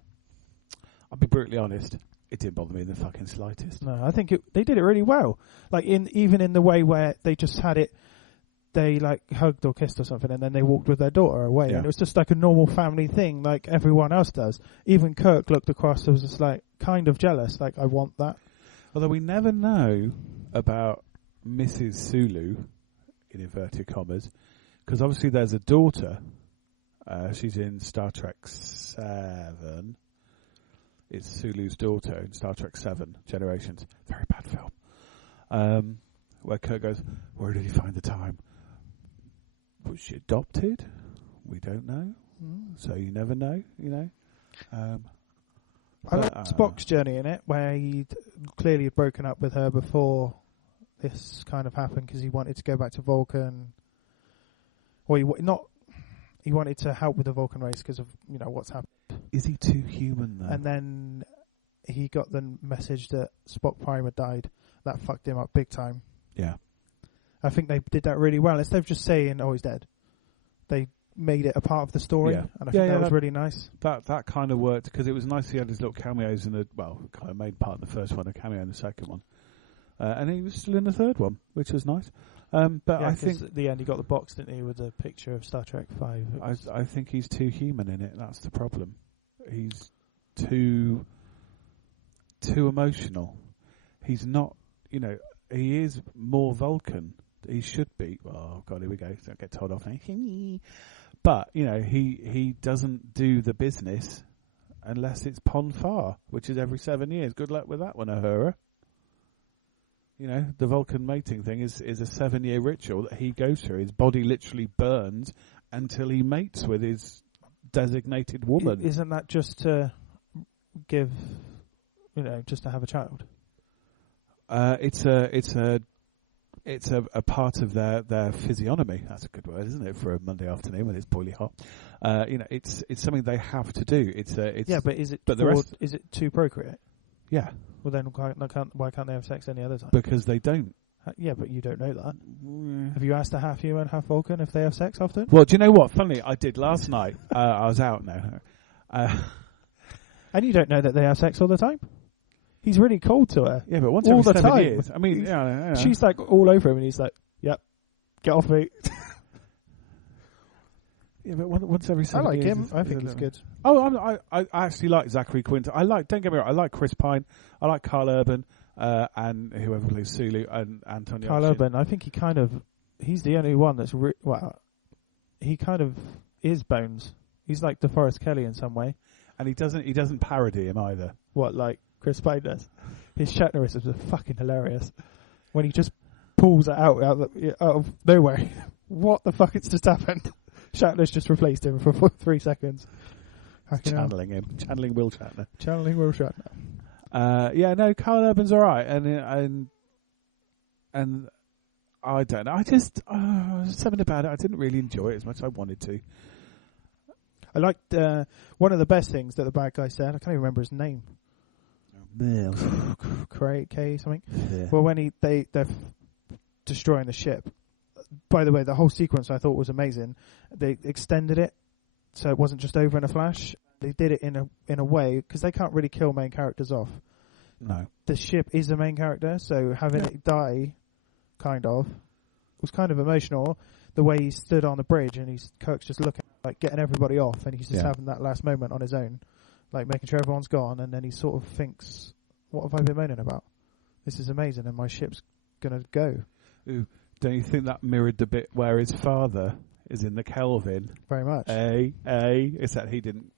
I'll be brutally honest. It didn't bother me in the fucking slightest. No, I think they did it really well. Like even in the way where they just had it, they like hugged or kissed or something, and then they walked with their daughter away, and it was just like a normal family thing, like everyone else does. Even Kirk looked across and was just like kind of jealous, like I want that. Although we never know about Mrs. Sulu, in inverted commas, because obviously there's a daughter. She's in Star Trek 7. It's Sulu's daughter in Star Trek 7 Generations. Very bad film. Where Kirk goes, where did he find the time? Was she adopted? We don't know. So you never know, you know. I like Spock's journey in it, where he clearly had broken up with her before this kind of happened because he wanted to go back to Vulcan. Well, he wanted to help with the Vulcan race because of what's happened. Is he too human though? And then he got the message that Spock Prime had died. That fucked him up big time. Yeah. I think they did that really well. Instead of just saying, oh, he's dead, they made it a part of the story. And I think that was really nice. That kind of worked because it was nice he had his little cameos in the, kind of main part in the first one, a cameo in the second one. And he was still in the third one, which was nice. But I think at the end he got the box, didn't he, with a picture of Star Trek 5. I think he's too human in it. That's the problem. He's too emotional. He's not, he is more Vulcan. He should be. Oh God, here we go. Don't get told off now. But he doesn't do the business unless it's Pon Farr, which is every 7 years. Good luck with that one, Uhura. The Vulcan mating thing is a 7-year ritual that he goes through. His body literally burns until he mates with his designated woman. Isn't that just to give, just to have a child? It's a part of their physiognomy. That's a good word, isn't it, for a Monday afternoon when it's boiling hot? It's something they have to do. But is it? Is it to procreate? Yeah. Well, then why can't they have sex any other time? Because they don't. Yeah, but you don't know that. Have you asked a half human, half Vulcan if they have sex often? Well, do you know what? Funnily, I did last night. I was out now. And you don't know that they have sex all the time? He's really cold to her. Yeah, but once all every the 7 time. years. I mean, yeah. She's like all over him, and he's like, "Yep, get off me." Yeah, but once every 7 years. I like him. I think he's good. Oh, I actually like Zachary Quinto. Don't get me wrong, I like Chris Pine. I like Carl Urban, and whoever plays Sulu, and Antonio. Carl Urban, I think he's the only one that's, he kind of is Bones. He's like DeForest Kelly in some way. And he doesn't parody him either. What, like Chris Pine does? His Shatnerisms are fucking hilarious. When he just pulls it out of nowhere. What the fuck has just happened? Shatner's just replaced him for 3 seconds. Channeling him. Channeling Will Shatner. Channeling Will Shatner. Carl Urban's alright. And I don't know. Something about it, I didn't really enjoy it as much as I wanted to. I liked one of the best things that the bad guy said. I can't even remember his name. K something. Yeah. Well, when they're destroying the ship. By the way, the whole sequence I thought was amazing. They extended it so it wasn't just over in a flash. They did it in a way because they can't really kill main characters off. No, the ship is the main character, so having it die, was kind of emotional. The way he stood on the bridge and Kirk's just looking, like getting everybody off, and he's just having that last moment on his own, like making sure everyone's gone, and then he sort of thinks, "What have I been moaning about? This is amazing, and my ship's gonna go." Ooh. Don't you think that mirrored the bit where his father is in the Kelvin? Very much. Except he didn't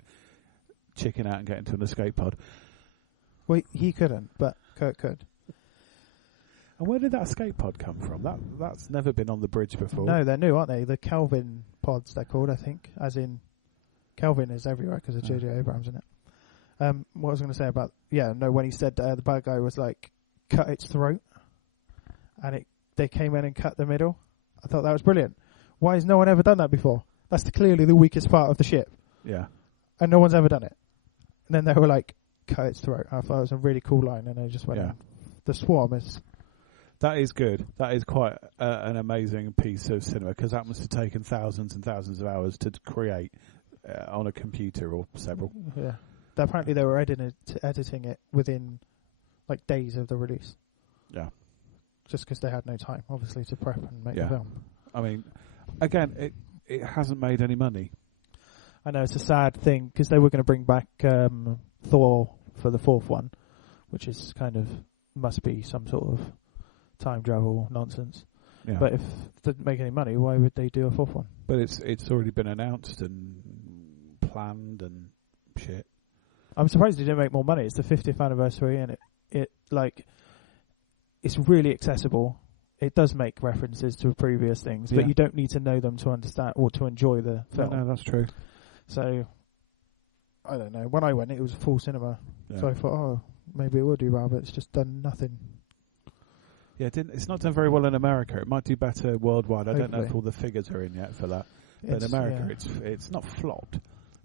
chicken out and get into an escape pod. Well, he couldn't, but Kirk could. And where did that escape pod come from? That's never been on the bridge before. No, they're new, aren't they? The Kelvin pods, they're called, I think. As in, Kelvin is everywhere because of J.J. Abrams, isn't it? What I was going to say about... when he said the bad guy was like, cut its throat, and they came in and cut the middle. I thought that was brilliant. Why has no one ever done that before? That's clearly the weakest part of the ship. Yeah. And no one's ever done it. And then they were like, cut its throat. I thought it was a really cool line, and they just went, the swarm is... That is good. That is quite an amazing piece of cinema, because that must have taken thousands and thousands of hours to create on a computer or several. Yeah. Apparently they were editing it within like days of the release. Yeah. Just because they had no time, obviously, to prep and make the film. I mean, again, it hasn't made any money. I know, it's a sad thing, because they were going to bring back Thor for the fourth one, which is must be some sort of time travel nonsense. Yeah. But if it didn't make any money, why would they do a fourth one? But it's already been announced and planned and shit. I'm surprised it didn't make more money. It's the 50th anniversary, and it's really accessible. It does make references to previous things, but you don't need to know them to understand or to enjoy the film. No, that's true. So, I don't know. When I went, it was full cinema. Yeah. So I thought, maybe it will do well, but it's just done nothing. Yeah, it's not done very well in America. It might do better worldwide. I don't know if all the figures are in yet for that. But in America, it's not flopped.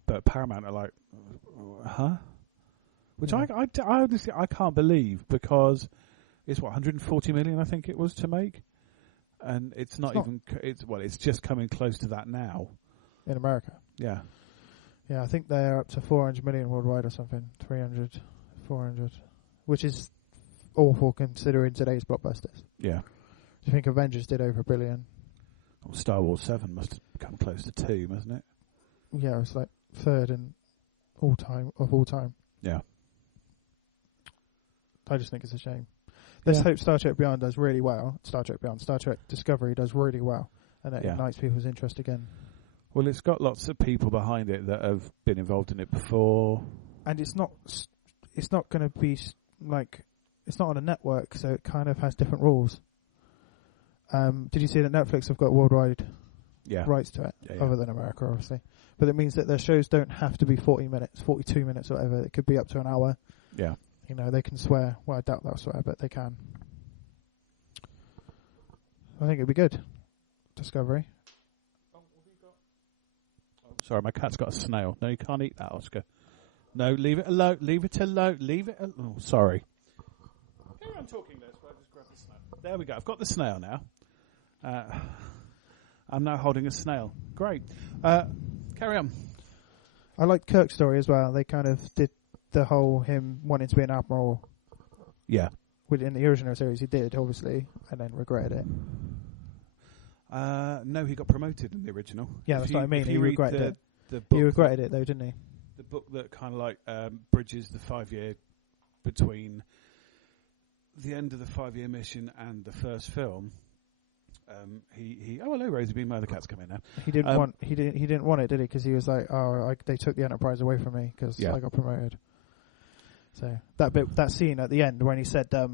But Paramount are like, huh? Which I honestly I can't believe, because it's 140 million I think it was to make, and it's just coming close to that now in America. Yeah, I think they're up to 400 million worldwide or something. 300, 400, which is awful considering today's blockbusters. Yeah. Do you think Avengers did over $1 billion? Well, Star Wars 7 must have come close to 2, mustn't it? Yeah, it was like third in all time. Yeah. I just think it's a shame. Let's hope Star Trek Beyond does really well. Star Trek Discovery does really well, and it ignites people's interest again. Well, it's got lots of people behind it that have been involved in it before. And it's not going to be it's not on a network, so it kind of has different rules. Did you see that Netflix have got worldwide rights to it, other than America, obviously? But it means that their shows don't have to be 40 minutes, 42 minutes, or whatever. It could be up to an hour. Yeah. You know, they can swear. Well, I doubt they'll swear, but they can. I think it'd be good. Discovery. Sorry, my cat's got a snail. No, you can't eat that, Oscar. No, leave it alone. Leave it alone. Leave it alone. Oh, sorry. Carry on talking, Les. I'll just grab the snail. There we go. I've got the snail now. I'm now holding a snail. Great. Carry on. I liked Kirk's story as well. They kind of did the whole him wanting to be an admiral. Yeah. In the original series, he did, obviously, and then regretted it. No, he got promoted in the original. Yeah, that's what I mean. He regretted it. He regretted it, though, didn't he? The book that kind of bridges the 5-year between the end of the 5-year mission and the first film. Hello, Rosie. My other cat's coming now. He didn't want it, did he? Because he was like, they took the Enterprise away from me because I got promoted. So that scene at the end when he said, "That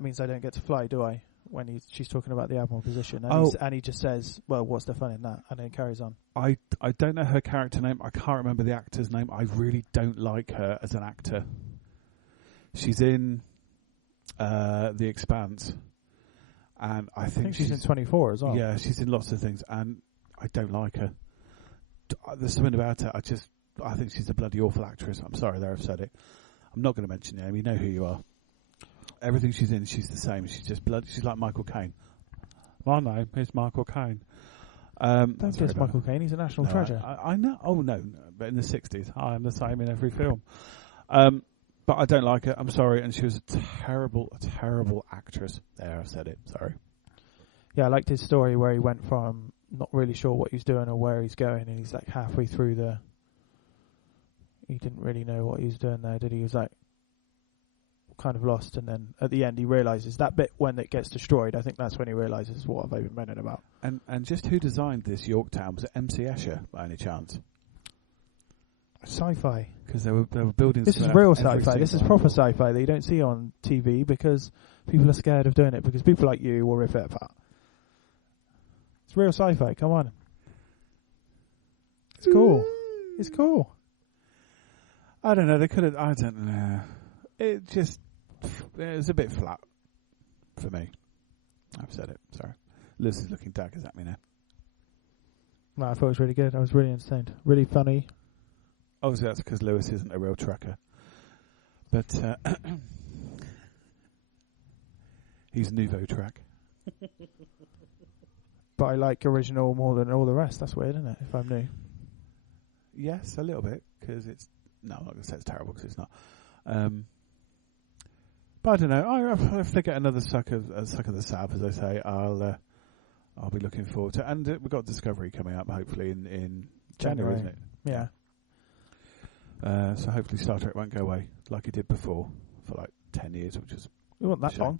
means I don't get to fly, do I?" When she's talking about the admiral position, and he just says, "Well, what's the fun in that?" And then carries on. I don't know her character name. I can't remember the actor's name. I really don't like her as an actor. She's in The Expanse. And I think she's in 24 as well. Yeah, she's in lots of things, and I don't like her. There's something about her. I think she's a bloody awful actress. I'm sorry there, I've said it. I'm not going to mention your name. You know who you are. Everything she's in, she's the same. She's like Michael Caine. My name is Michael Caine. Don't diss Michael Caine. He's a national treasure. I know. Oh no, but in the 60s, I'm the same in every film. But I don't like her. I'm sorry. And she was a terrible actress. There, I've said it. Sorry. Yeah, I liked his story where he went from not really sure what he's doing or where he's going, and he's like halfway through he didn't really know what he was doing there, did he? He was like kind of lost, and then at the end he realises that bit when it gets destroyed, I think that's when he realises what have I been moaning about. And just who designed this Yorktown? Was it MC Escher by any chance? Sci-fi. Because they were building. This is real sci-fi. This is proper sci-fi that you don't see on TV because people are scared of doing it because people like you will rip it apart. It's real sci-fi. Come on. It's cool. It's cool. I don't know. They could have. I don't know. It was a bit flat for me. I've said it. Sorry. Liz is looking daggers at me now. No, I thought it was really good. I was really entertained. Really funny. Obviously, that's because Lewis isn't a real trucker. But he's nouveau track. But I like original more than all the rest. That's weird, isn't it? If I'm new. Yes, a little bit, because it's... No, I'm not going to say it's terrible, because it's not. But I don't know. If they get another suck of the South, as I say, I'll be looking forward to it. And we've got Discovery coming up, hopefully, in January, isn't it? Yeah. So hopefully Star Trek won't go away like it did before for like 10 years, which is... It wasn't that long.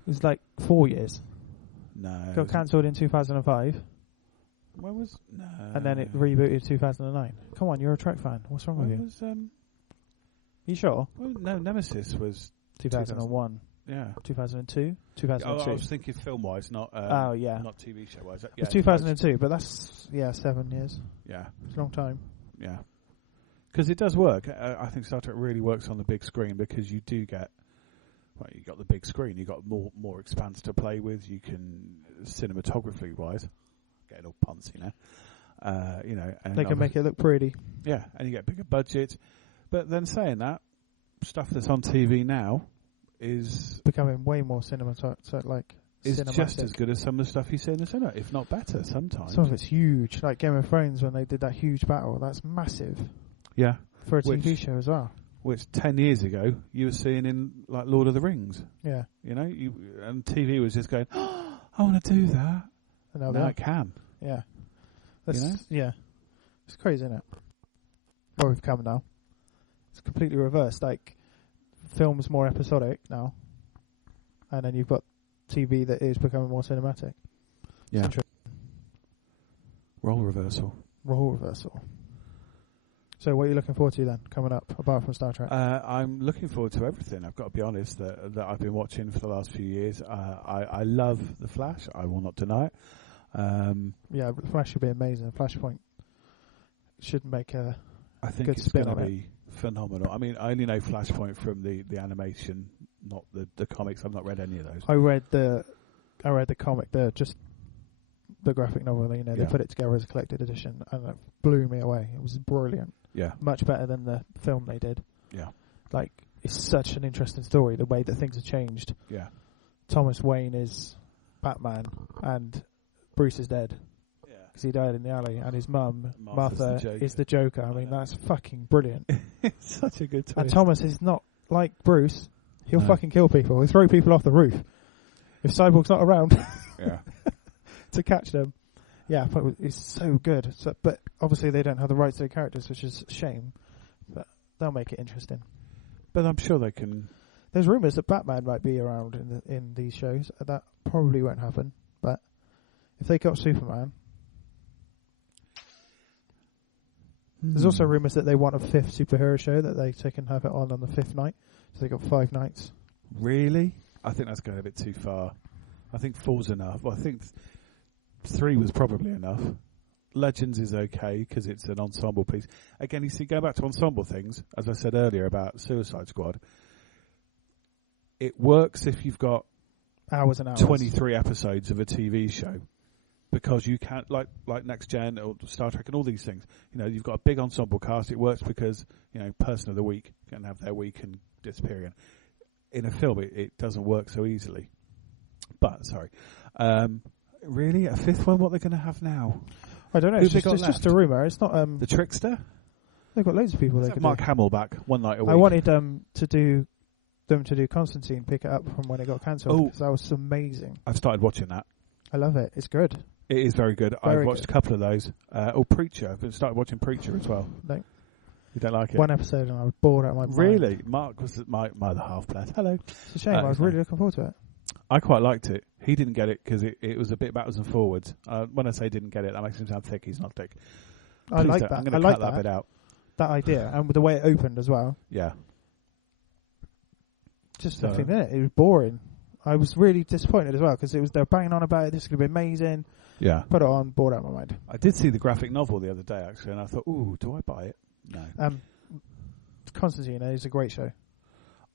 It was like 4 years. No. It got cancelled in 2005. When was... No. And then it rebooted 2009. Come on, you're a Trek fan. What's wrong with you? Was, you sure? well, no, Nemesis was... 2001. Yeah. 2002? 2002. I was thinking film-wise, not not TV show-wise. Yeah, it's 2002, but that's, 7 years. Yeah. It's a long time. Yeah. Because it does work. I think Star Trek really works on the big screen because you do get... Well, you got the big screen. You got more expanse to play with. You can... Cinematography-wise... Getting all poncy now. And they can make it look pretty. Yeah, and you get bigger budget. But then saying that, stuff that's on TV now is becoming way more cinematic. Is just as good as some of the stuff you see in the cinema, if not better sometimes. Some of it's huge, like Game of Thrones when they did that huge battle. That's massive. Yeah. For a TV show as well. Which 10 years ago you were seeing in like Lord of the Rings. Yeah. And TV was just going, oh, I want to do that. And now it can. Yeah. Yeah. It's crazy, isn't it? Where we've come now. It's completely reversed. Like, film's more episodic now. And then you've got TV that is becoming more cinematic. Yeah. Role reversal. So what are you looking forward to then, coming up, apart from Star Trek? I'm looking forward to everything. I've got to be honest, that I've been watching for the last few years. I love The Flash. I will not deny it. Yeah, The Flash should be amazing. Flashpoint should make a I think good it's spin going to on be phenomenal. I mean, I only know Flashpoint from the animation, not the comics. I've not read any of those. I read the comic, the graphic novel. They put it together as a collected edition, and it blew me away. It was brilliant. Yeah, much better than the film they did. Yeah, like it's such an interesting story. The way that things have changed. Yeah, Thomas Wayne is Batman, and Bruce is dead. Yeah, because he died in the alley, and his mum Martha is the Joker. I mean, that's fucking brilliant. It's such a good twist. And Thomas is not like Bruce. He'll fucking kill people. He'll throw people off the roof if Cyborg's not around. Yeah, to catch them. Yeah, but it's so good. But obviously they don't have the rights to the characters, which is a shame. But they'll make it interesting. But I'm sure they can. There's rumours that Batman might be around in these shows. That probably won't happen. But if they got Superman, there's also rumours that they want a 5th superhero show that they can have it on the 5th night. So they got 5 nights. Really? I think that's going a bit too far. I think 4's enough. Well, I think 3 was probably enough. Legends is okay because it's an ensemble piece. Again, you see, going back to ensemble things, as I said earlier about Suicide Squad, it works if you've got hours and hours, 23 episodes of a TV show, because you can't, like Next Gen or Star Trek and all these things, you've got a big ensemble cast. It works because, person of the week can have their week and disappear. In a film, it doesn't work so easily. But, sorry. Really? A 5th one? What they're going to have now? I don't know. It's just a rumour. It's not... the Trickster? They've got loads of people they could Mark do. Hamill back one night a week. I wanted them to do Constantine, pick it up from when it got cancelled. Because that was amazing. I've started watching that. I love it. It's good. It is very good. I've watched a couple of those. Preacher. I've started watching Preacher as well. No. You don't like it? One episode and I was bored out of my mind. Really? Mark was my other half, bless. Hello. It's a shame. I was really looking forward to it. I quite liked it. He didn't get it because it was a bit backwards and forwards. When I say didn't get it, that makes him sound thick. He's not thick. I like that. I'm going to cut that bit out. that idea, and with the way it opened as well. Yeah. Just nothing in it. It was boring. I was really disappointed as well because they were banging on about it. This is going to be amazing. Yeah. Put it on, bored out of my mind. I did see the graphic novel the other day actually, and I thought, ooh, do I buy it? No. Constantine is a great show.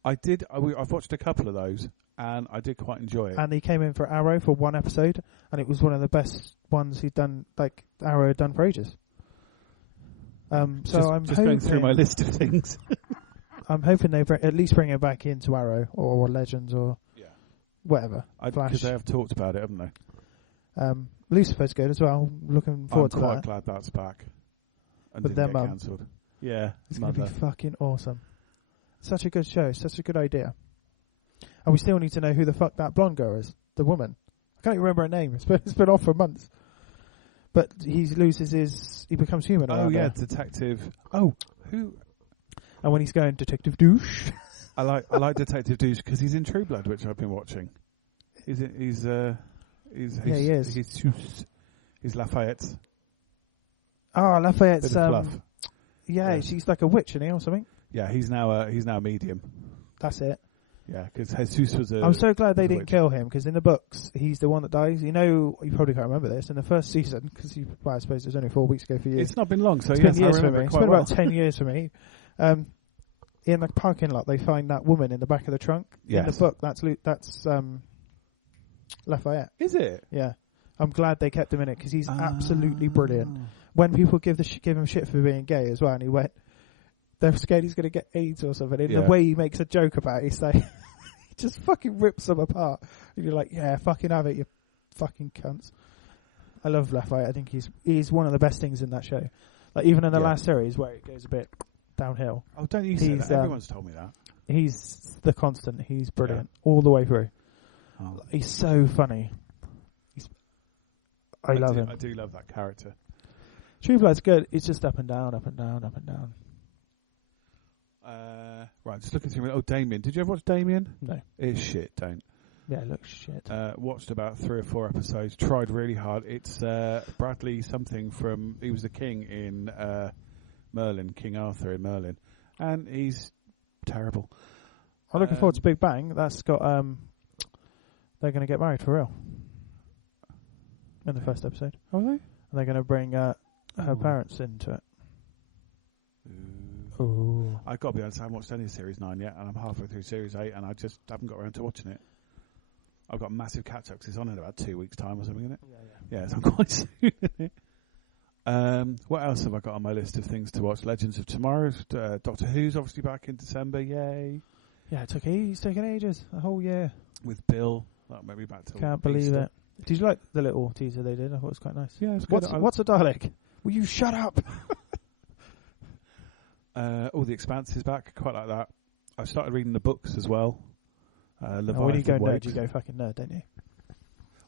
I did. I've watched a couple of those, and I did quite enjoy it. And he came in for Arrow for one episode, and it was one of the best ones he'd done, like Arrow had done for ages. So I'm just going through my list of things. I'm hoping they at least bring it back into Arrow or Legends or whatever. Because they have talked about it, haven't they? Lucifer's good as well. Looking forward to that. I'm quite glad that's back. And But didn't get cancelled. Yeah, it's going to be fucking awesome. Such a good show. Such a good idea. And we still need to know who the fuck that blonde girl is. The woman. I can't even remember her name. It's been off for months. But he becomes human. Oh yeah, Detective. Oh, who? And when he's going Detective Douche. I like Detective Douche because he's in True Blood, which I've been watching. He is. He's Lafayette. Oh, Lafayette's Bit of fluff. Yeah, she's like a witch, isn't he, or something? Yeah, he's now a medium. That's it. Yeah, because Jesus was I'm so glad they didn't witch. kill him, because in the books, he's the one that dies. You know, you probably can't remember this. In the first season, because I suppose it was only 4 weeks ago for you. It's not been long, so it's yes, been years I for remember me. it It's quite been well. about 10 years for me. In the parking lot, they find that woman in the back of the trunk. Yes. In the book, that's Lafayette. Is it? Yeah. I'm glad they kept him in it, because he's absolutely brilliant. When people give him shit for being gay as well, and he went, they're scared he's going to get AIDS or something. In the way he makes a joke about it, he's like, he just fucking rips them apart. And you're like, yeah, fucking have it, you fucking cunts. I love Lafayette. I think he's one of the best things in that show. Like, even in the last series where it goes a bit downhill. Oh, don't you say that? Everyone's told me that. He's the constant. He's brilliant all the way through. Oh. He's so funny. I love him. I do love that character. True Blood's good. It's just up and down, up and down, up and down. Right, just looking through. Oh, Damien. Did you ever watch Damien? No. It's shit, don't. Yeah, it looks shit. Watched about 3 or 4 episodes. Tried really hard. It's Bradley something from... He was the king in Merlin, King Arthur in Merlin. And he's terrible. I'm looking forward to Big Bang. That's got... they're going to get married for real. In the first episode. Are they? And they're going to bring her parents into it. Ooh. I've got to be honest, I haven't watched any of Series 9 yet, and I'm halfway through Series 8, and I just haven't got around to watching it. I've got a massive catch-up because it's on in about 2 weeks' time or something, isn't it? Yeah, it's on quite soon. What else have I got on my list of things to watch? Legends of Tomorrow. Doctor Who's obviously back in December, yay. Yeah, he's taken ages, a whole year. With Bill. That may be back to Can't believe Easter. it. Did you like the little teaser they did? I thought it was quite nice. Yeah, it's good. What's a Dalek? Will you shut up? The Expanse is back. Quite like that. I started reading the books as well. When you go nerd, you go fucking nerd, don't you?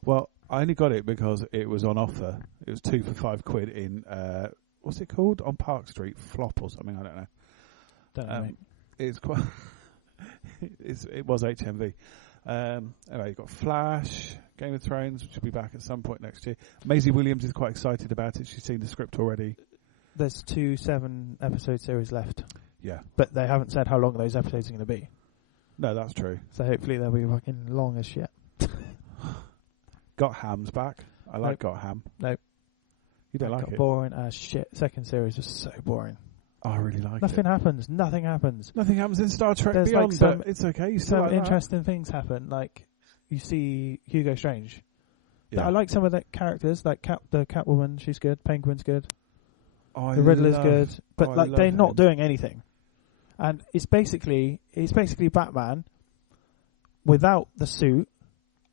Well, I only got it because it was on offer. It was 2 for £5 in what's it called on Park Street? Flop or something? I don't know. Don't know. It's quite. It was HMV. Anyway, you've got Flash, Game of Thrones, which will be back at some point next year. Maisie Williams is quite excited about it. She's seen the script already. There's 2 7-episode series left. Yeah. But they haven't said how long those episodes are going to be. No, that's true. So hopefully they'll be fucking long as shit. Got Ham's back. I like Got Ham. Nope. You don't like it? Boring as shit. Second series was so boring. Oh, I really like Nothing it. happens. Nothing happens. Nothing happens in Star Trek There's Beyond, like but it's okay. You still some like interesting things happen. Like, you see Hugo Strange. Yeah. I like some of the characters. Like the Catwoman, she's good. Penguin's good. Oh, the Riddler's good. But like they're not him. doing anything. And it's basically Batman without the suit,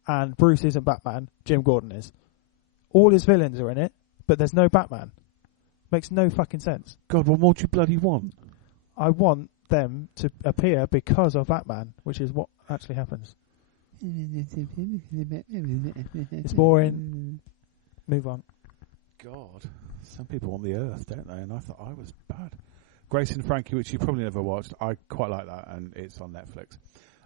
and Bruce isn't Batman, Jim Gordon is. All his villains are in it, but there's no Batman. Makes no fucking sense. God, what more do you bloody want? I want them to appear because of Batman, which is what actually happens. It's boring. Move on. God, some people want the Earth, don't they? And I thought I was bad. Grace and Frankie, which you probably never watched, I quite like that, and it's on Netflix.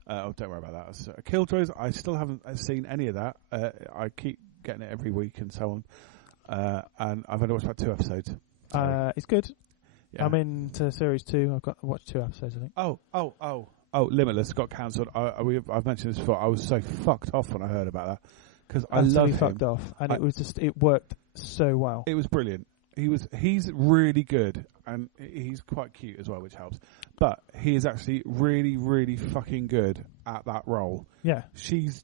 Don't worry about that. Killjoys, I still haven't seen any of that. I keep getting it every week and so on. And I've only watched about 2 episodes. It's good. Yeah. I'm into series 2. I've watched 2 episodes, I think. Oh, Limitless got cancelled. I've mentioned this before. I was so fucked off when I heard about that because I love him. Fucked off, and it worked so well. It was brilliant. He's really good, and he's quite cute as well, which helps. But he is actually really, really fucking good at that role. Yeah, she's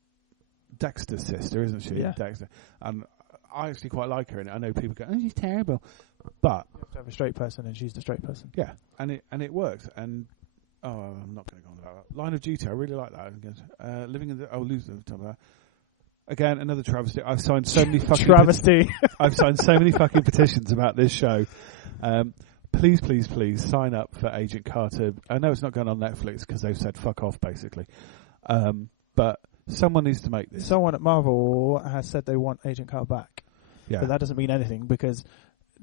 Dexter's sister, isn't she? Yeah. Dexter, and I actually quite like her in it. I know people go, "Oh, she's terrible," but you have to have a straight person, and she's the straight person. Yeah, and it works. And I'm not going to go on about that. Line of Duty, I really like that. Living in the again, another travesty. I've signed so many fucking travesty. I've signed so many fucking petitions about this show. Please, please, please sign up for Agent Carter. I know it's not going on Netflix because they've said fuck off, basically. But someone needs to make this. Someone at Marvel has said they want Agent Carter back. Yeah. But that doesn't mean anything because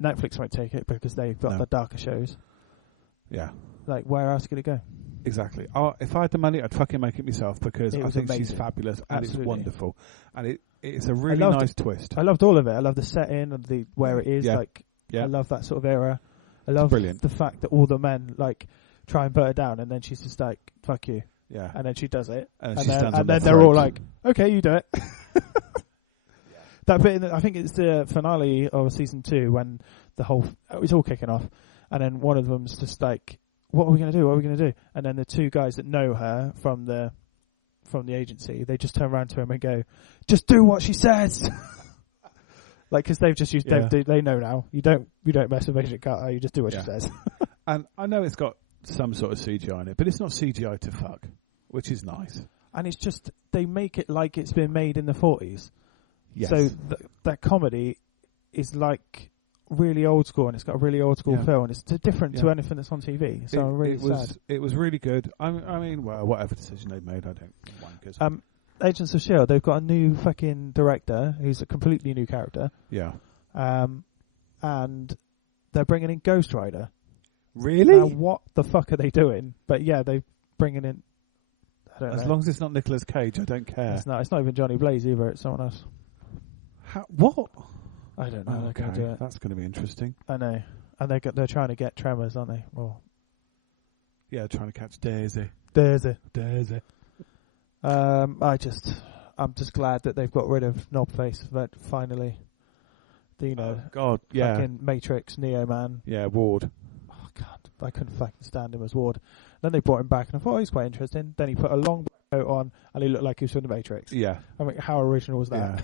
Netflix won't take it because they've got the darker shows. Yeah. Like, where else could it go? Exactly. If I had the money, I'd fucking make it myself because I think she's fabulous and it's wonderful. And it's a really nice twist. I loved all of it. I love the setting and where it is. Yeah. I love that sort of era. I love the fact that all the men try and put her down and then she's just like, fuck you. Yeah. And then she does it. And then they're all like, okay, you do it. That bit, I think it's the finale of season 2 when it's all kicking off. And then one of them's just like, what are we going to do? What are we going to do? And then the 2 guys that know her from the agency, they just turn around to him and go, just do what she says. Because they've just used, they know now. You don't mess with Agent Carter, you just do what she says. And I know it's got some sort of CGI in it, but it's not CGI to fuck, which is nice. And it's just, they make it like it's been made in the 40s. Yes. So that comedy is like really old school, and it's got a really old school feel, and it's different to anything that's on TV. So I'm really sad. It was really good. I mean, well, whatever decision they've made, I don't mind. Agents of S.H.I.E.L.D., they've got a new fucking director who's a completely new character. Yeah. And they're bringing in Ghost Rider. Really? Now, what the fuck are they doing? But yeah, they're bringing in... I don't know. As long as it's not Nicolas Cage, I don't care. It's not even Johnny Blaze either, it's someone else. What? I don't know. Okay, gonna do it. That's going to be interesting. I know. And they're trying to get Tremors, aren't they? Well, yeah, trying to catch Daisy. I'm just glad that they've got rid of Knobface, but finally, fucking Matrix, Neo Man. Yeah, Ward. Oh God, I couldn't fucking stand him as Ward. Then they brought him back, and I thought, he's quite interesting. Then he put a long coat on, and he looked like he was from the Matrix. Yeah. I mean, how original was that? Yeah.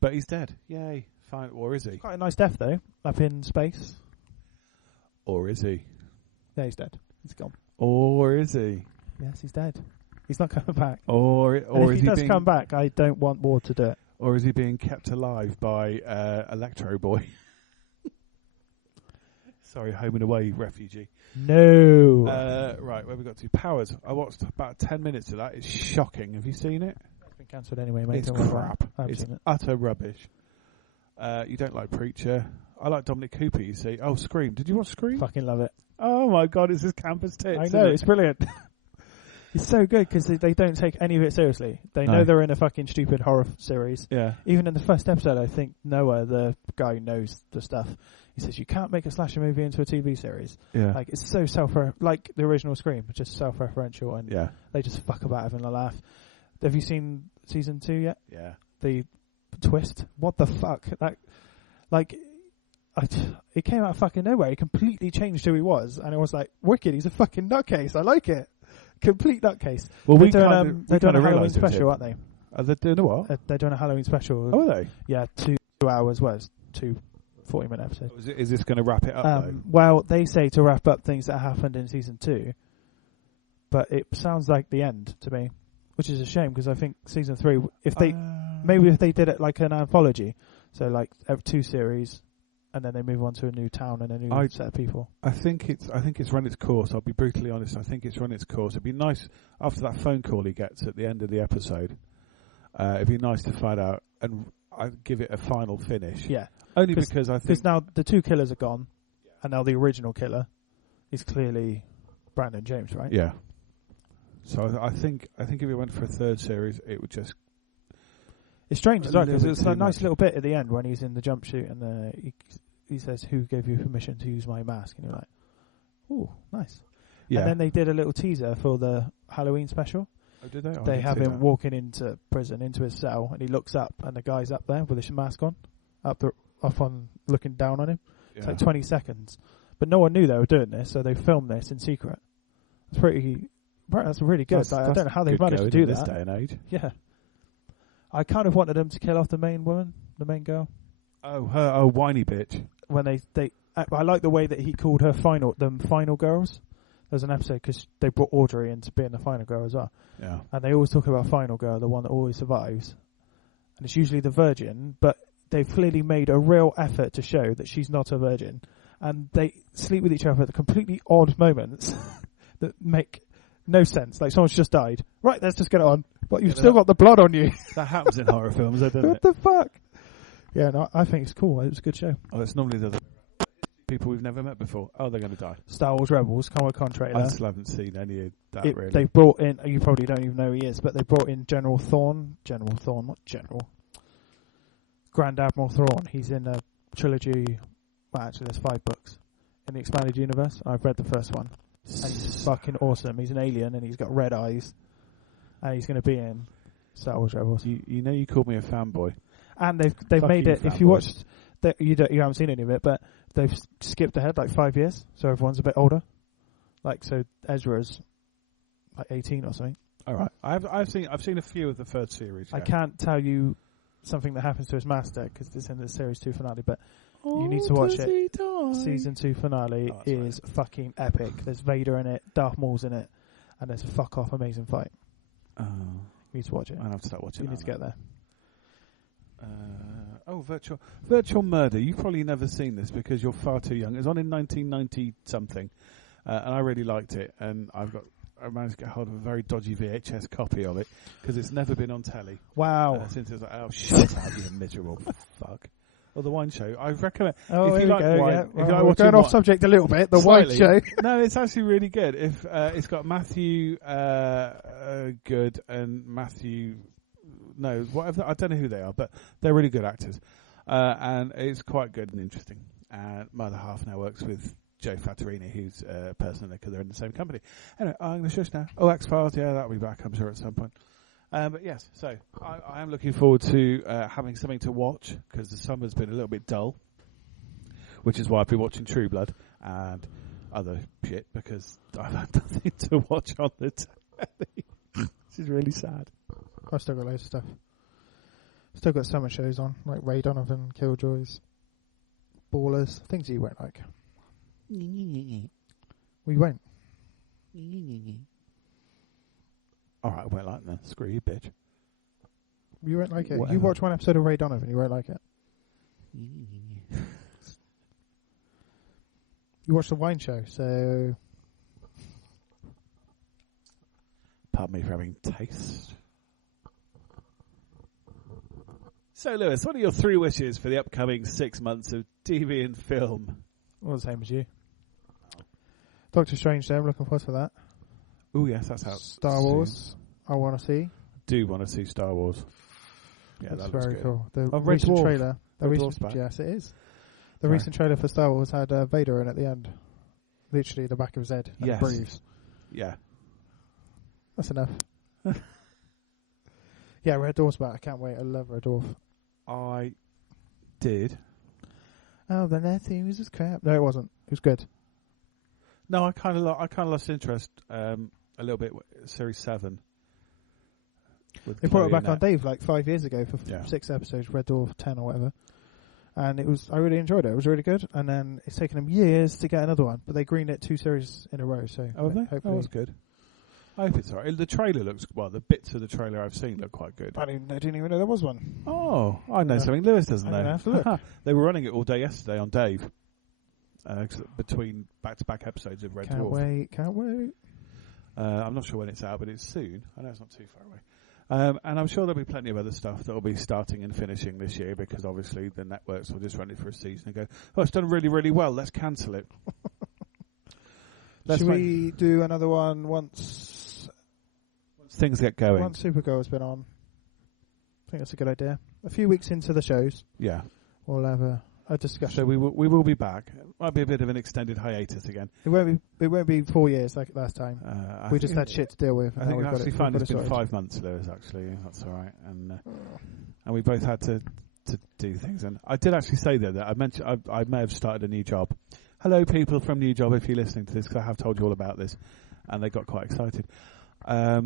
But he's dead. Yay. Fine. Or is he? Quite a nice death, though, up in space. Or is he? Yeah, he's dead. He's gone. Or is he? Yes, he's dead. He's not coming back. Or if he does come back, I don't want Ward to do it. Or is he being kept alive by Electro Boy? Sorry, home and away refugee. No. Right, where we got to? Powers. I watched about 10 minutes of that. It's shocking. Have you seen it? It's been cancelled anyway, mate. It's crap. It's utter rubbish. You don't like Preacher. I like Dominic Cooper, you see. Oh, Scream. Did you watch Scream? Fucking love it. Oh, my God. It's his campus tits. I know. It's brilliant. It's so good because they don't take any of it seriously. They know they're in a fucking stupid horror series. Yeah. Even in the first episode, I think Noah, the guy who knows the stuff, he says, you can't make a slasher movie into a TV series. Yeah. Like, it's so like the original Scream, just self-referential, and they just fuck about having a laugh. Have you seen season 2 yet? Yeah. The twist? What the fuck? It came out of fucking nowhere. He completely changed who he was, and it was like, wicked, he's a fucking nutcase. I like it. Complete nutcase. Well, they're doing a Halloween special, aren't they? Are they doing a what? They're doing a Halloween special. Oh, are they? Yeah, 2 hours. Well, it's 2 40-minute episodes. Is this going to wrap it up, though? Well, they say to wrap up things that happened in season 2, but it sounds like the end to me, which is a shame because I think season 3, if they did it like an anthology, so like 2 series, and then they move on to a new town and a new set of people. I think it's run its course. I'll be brutally honest. I think it's run its course. It'd be nice after that phone call he gets at the end of the episode. It'd be nice to find out and I'd give it a final finish. Yeah, only because I think because now the 2 killers are gone, and now the original killer is clearly Brandon James, right? Yeah. So I think if it went for a 3rd series, it would just. It's strange as well because it's a nice little bit at the end when he's in the jumpsuit and he says, "Who gave you permission to use my mask?" And you're like, "Ooh, nice." Yeah. And then they did a little teaser for the Halloween special. Oh, did they? Oh, They have him walking into prison, into his cell, and he looks up, and the guy's up there with his mask on, up on, looking down on him. Yeah. It's like 20 seconds. But no one knew they were doing this, so they filmed this in secret. That's really good. That's I don't know how they managed to do this that. day and age. Yeah. I kind of wanted them to kill off the main woman, the main girl. Oh, her, oh, whiny bitch. When I like the way that he called her final girls. There's an episode because they brought Audrey into being the final girl as well. Yeah. And they always talk about final girl, the one that always survives. And it's usually the virgin, but they've clearly made a real effort to show that she's not a virgin. And they sleep with each other at the completely odd moments that make no sense. Like someone's just died. Right, let's just get it on. But you've still got the blood on you. That happens in horror films, doesn't it? What the fuck? Yeah, no, I think it's cool. It was a good show. Oh, it's normally the people we've never met before. Oh, they're going to die. Star Wars Rebels, Comic-Con trailer. I still haven't seen any of that, really. They brought in, you probably don't even know who he is, but they brought in General Thrawn, not General. Grand Admiral Thrawn. He's in a trilogy, well, actually there's 5 books in the Expanded Universe. I've read the first one. And he's fucking awesome. He's an alien and he's got red eyes. And he's going to be in Star Wars Rebels. You know you called me a fanboy. And they've made it, if you watched, you haven't seen any of it, but they've skipped ahead like 5 years, so everyone's a bit older. Like, so Ezra's like 18 or something. All right, I've seen a few of the third series. Yeah. I can't tell you something that happens to his master because it's in the series 2 finale, but you need to watch it. Season 2 finale is fucking epic. There's Vader in it, Darth Maul's in it, and there's a fuck off amazing fight. Oh, you need to watch it. I'll have to start watching. You need to get there. Virtual Murder. You've probably never seen this because you're far too young. It was on in 1990 something, and I really liked it. And I managed to get hold of a very dodgy VHS copy of it because it's never been on telly. Wow! Since it was like, oh, shut up, you miserable fuck. Or the Wine Show. I recommend. Oh, if you like go, wine, yeah. if you Well, like we're going off subject a little bit. The Wine Show. No, it's actually really good. If it's got Matthew Good and Matthew. No, whatever. I don't know who they are, but they're really good actors, and it's quite good and interesting. And my other half now works with Joe Fattorini, who's a person because they're in the same company. Anyway, I'm going to shush now. Oh, X-Files, yeah, that'll be back, I'm sure, at some point. But yes, so I am looking forward to having something to watch because the summer's been a little bit dull, which is why I've been watching True Blood and other shit because I've had nothing to watch on the telly. This is really sad. I've still got loads of stuff. Still got summer shows on, like Ray Donovan, Killjoys, Ballers, things you won't like. We won't. Alright, I won't like that. Screw you, bitch. You won't like it. Whatever. You watch one episode of Ray Donovan, you won't like it. You watch the Wine Show, so... Pardon me for having taste. So, Lewis, what are your 3 wishes for the upcoming 6 months of TV and film? All the same as you. Doctor Strange, though, I'm looking forward to that. Oh, yes, that's out. Star Wars, I want to see. Do want to see Star Wars. Yeah, that's that looks very good. cool. The Red recent Dwarf. trailer. Back. Yes, it is. The recent trailer for Star Wars had Vader in at the end. Literally the back of his head. And Yes. breathes. Yeah. That's enough. Yeah, Red Dwarf's back. I can't wait. I love Red Dwarf. I did. Oh, the next series was crap. No, it wasn't. It was good. No, I kind of lost interest a little bit. Series 7. They brought it back on Dave like 5 years ago for Yeah. 6 episodes, Red Dwarf 10 or whatever. And I really enjoyed it. It was really good. And then it's taken them years to get another one, but they greenlit 2 series in a row. So Oh, have they? hopefully That was good. I hope it's alright. The trailer looks the bits of the trailer I've seen look quite good. I didn't even know there was one. Oh, I know something Lewis doesn't I'm know. gonna have to look. They were running it all day yesterday on Dave. Between back-to-back episodes of Red Dwarf. Can't wait. I'm not sure when it's out, but it's soon. I know it's not too far away. And I'm sure there'll be plenty of other stuff that will be starting and finishing this year because obviously the networks will just run it for a season and go, oh, it's done really, really well. Let's cancel it. Should we do another one once things get going? Once Supergirl's been on. I think that's a good idea. A few weeks into the shows. Yeah. We'll have a a discussion. So we will be back. It might be a bit of an extended hiatus again. It won't be 4 years like last time. We just had shit to deal with. I think we actually found it's been 5 months, Lewis. Actually, that's all right. And we both had to do things. And I did actually say that I mentioned I may have started a new job. Hello, people from New Job, if you're listening to this, because I have told you all about this, and they got quite excited. I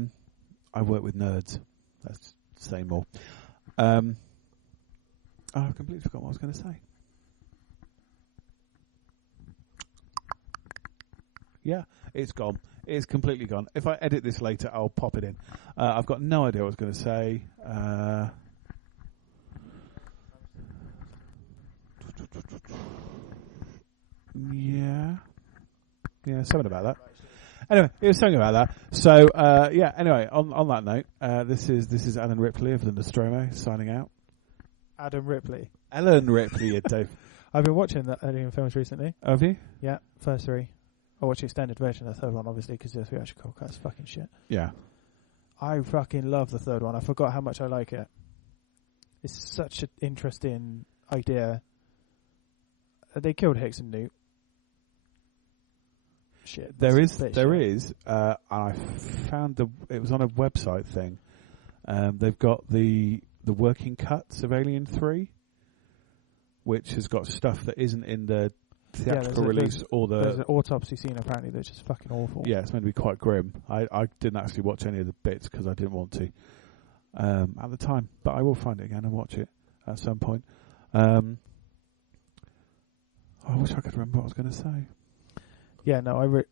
work with nerds. Let's say more. I completely forgot what I was going to say. Yeah, it's gone. It's completely gone. If I edit this later, I'll pop it in. I've got no idea what I was going to say. Yeah, something about that. Anyway, it was something about that. So, anyway, on that note, this is Alan Ripley of the Nostromo signing out. Adam Ripley. Ellen Ripley, Dave. I've been watching the Alien films recently. Have you? Yeah, first 3. I watched the extended version of the third one, obviously, because the theatrical cut's fucking shit. Yeah. I fucking love the third one. I forgot how much I like it. It's such an interesting idea. They killed Hicks and Newt. Shit. There is. I found it was on a website thing. They've got the working cuts of Alien 3, which has got stuff that isn't in the theatrical release or there's an autopsy scene apparently that's just fucking awful. Yeah, it's meant to be quite grim. I didn't actually watch any of the bits because I didn't want to at the time, but I will find it again and watch it at some point. I wish I could remember what I was going to say. Yeah, no,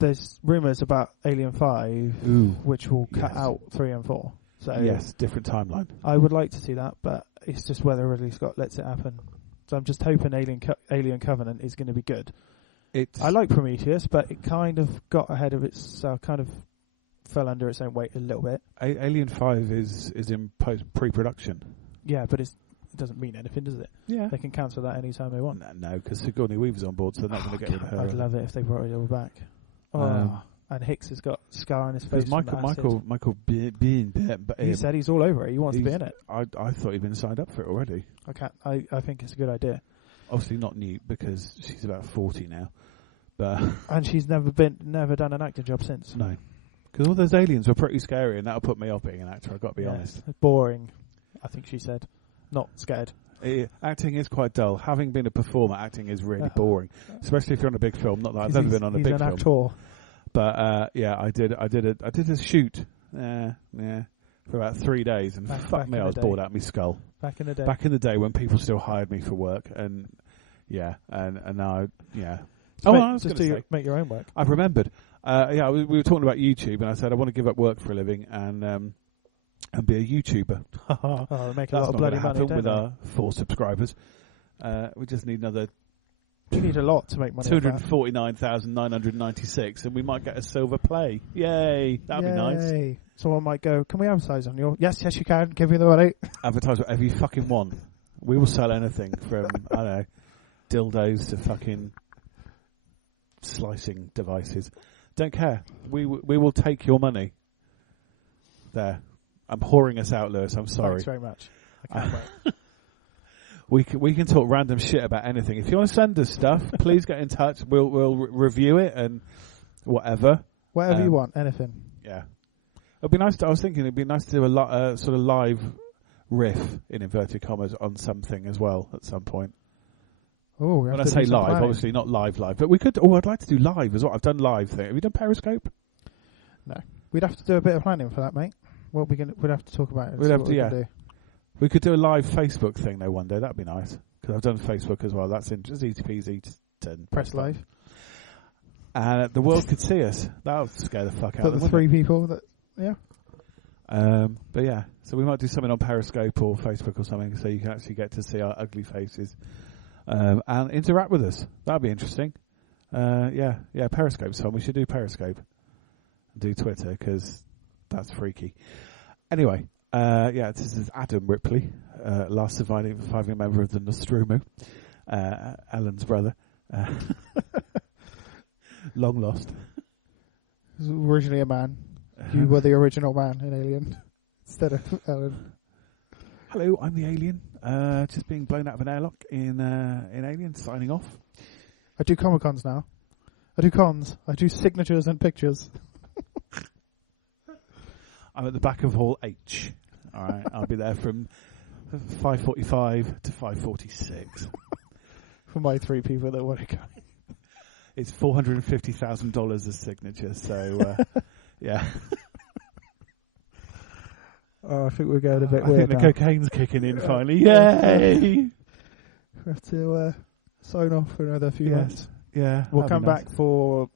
there's rumours about Alien 5, which will cut out 3 and 4. So yes, different timeline. I would like to see that, but it's just whether Ridley Scott lets it happen. So I'm just hoping Alien Covenant is going to be good. I like Prometheus, but it kind of got ahead of kind of fell under its own weight a little bit. Alien 5 is in pre-production. Yeah, but it doesn't mean anything, does it? Yeah. They can cancel that any time they want. No, because Sigourney Weaver's on board, so they're not going to get rid of her. I'd love it if they brought it all back. And Hicks has got scar on his face. Michael being he said he's all over it. He wants to be in it. I thought he'd been signed up for it already. I think it's a good idea. Obviously not Newt because she's about 40 now, but and she's never done an acting job since. No, because all those aliens were pretty scary, and that'll put me off being an actor. I've got to be honest. Boring, I think she said. Not scared. Acting is quite dull. Having been a performer, acting is really boring, especially if you're on a big film. Not that I've never been on a big film. He's an actor. But I did a shoot for about 3 days, and fuck me, I was bored out of my skull. Back in the day when people still hired me for work, and now make your own work. I've remembered. We were talking about YouTube, and I said I want to give up work for a living and be a YouTuber. Make a lot of bloody money with our 4 subscribers. We just need another. You need a lot to make money. 249,996, and we might get a silver play. Yay! That'd be nice. Someone might go, "Can we advertise on your?" Yes, you can. Give me the money. Advertise whatever you fucking want. We will sell anything from I don't know, dildos to fucking slicing devices. Don't care. We will take your money. There. I'm whoring us out, Lewis. I'm sorry. Thanks very much. I can't wait. We can talk random shit about anything. If you want to send us stuff, please get in touch. We'll review it and whatever. Whatever you want, anything. Yeah. It'd be nice. I was thinking it'd be nice to do a sort of live riff in inverted commas on something as well at some point. Oh, when I say live, obviously not live, but we could. Oh, I'd like to do live as well. I've done live thing. Have you done Periscope? No, we'd have to do a bit of planning for that, mate. We'd have to talk about it. We'd have to, yeah. We could do a live Facebook thing though one day. That'd be nice because I've done Facebook as well. That's just easy peasy. Press live, and the world could see us. That would scare the fuck out of them. The 3 people that, yeah. But yeah, so we might do something on Periscope or Facebook or something, so you can actually get to see our ugly faces and interact with us. That'd be interesting. Periscope's fun. We should do Periscope and do Twitter because that's freaky. Anyway. This is Adam Ripley, last surviving member of the Nostromo, Alan's brother, long lost. He was originally a man. You were the original man in Alien, instead of Alan. Hello, I'm the alien. just being blown out of an airlock in Alien, signing off. I do Comic-Cons now. I do cons. I do signatures and pictures. I'm at the back of Hall H. All right, I'll be there from 5:45 to 5:46. For my 3 people that want to go. It's $450,000 a signature, so yeah. Oh, I think we're going a bit I weird think now. the cocaine's kicking in finally. Yay! We have to sign off for another few months. Yeah. We'll that'd come be nice. back for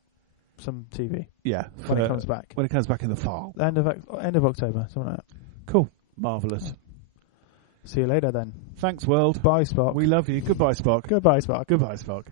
some TV. Yeah. When it comes back. When it comes back in the fall. End of October, something like that. Cool. Marvellous. See you later then. Thanks, world. Bye, Spock. We love you. Goodbye, Spock. Goodbye, Spock. Goodbye, Spock.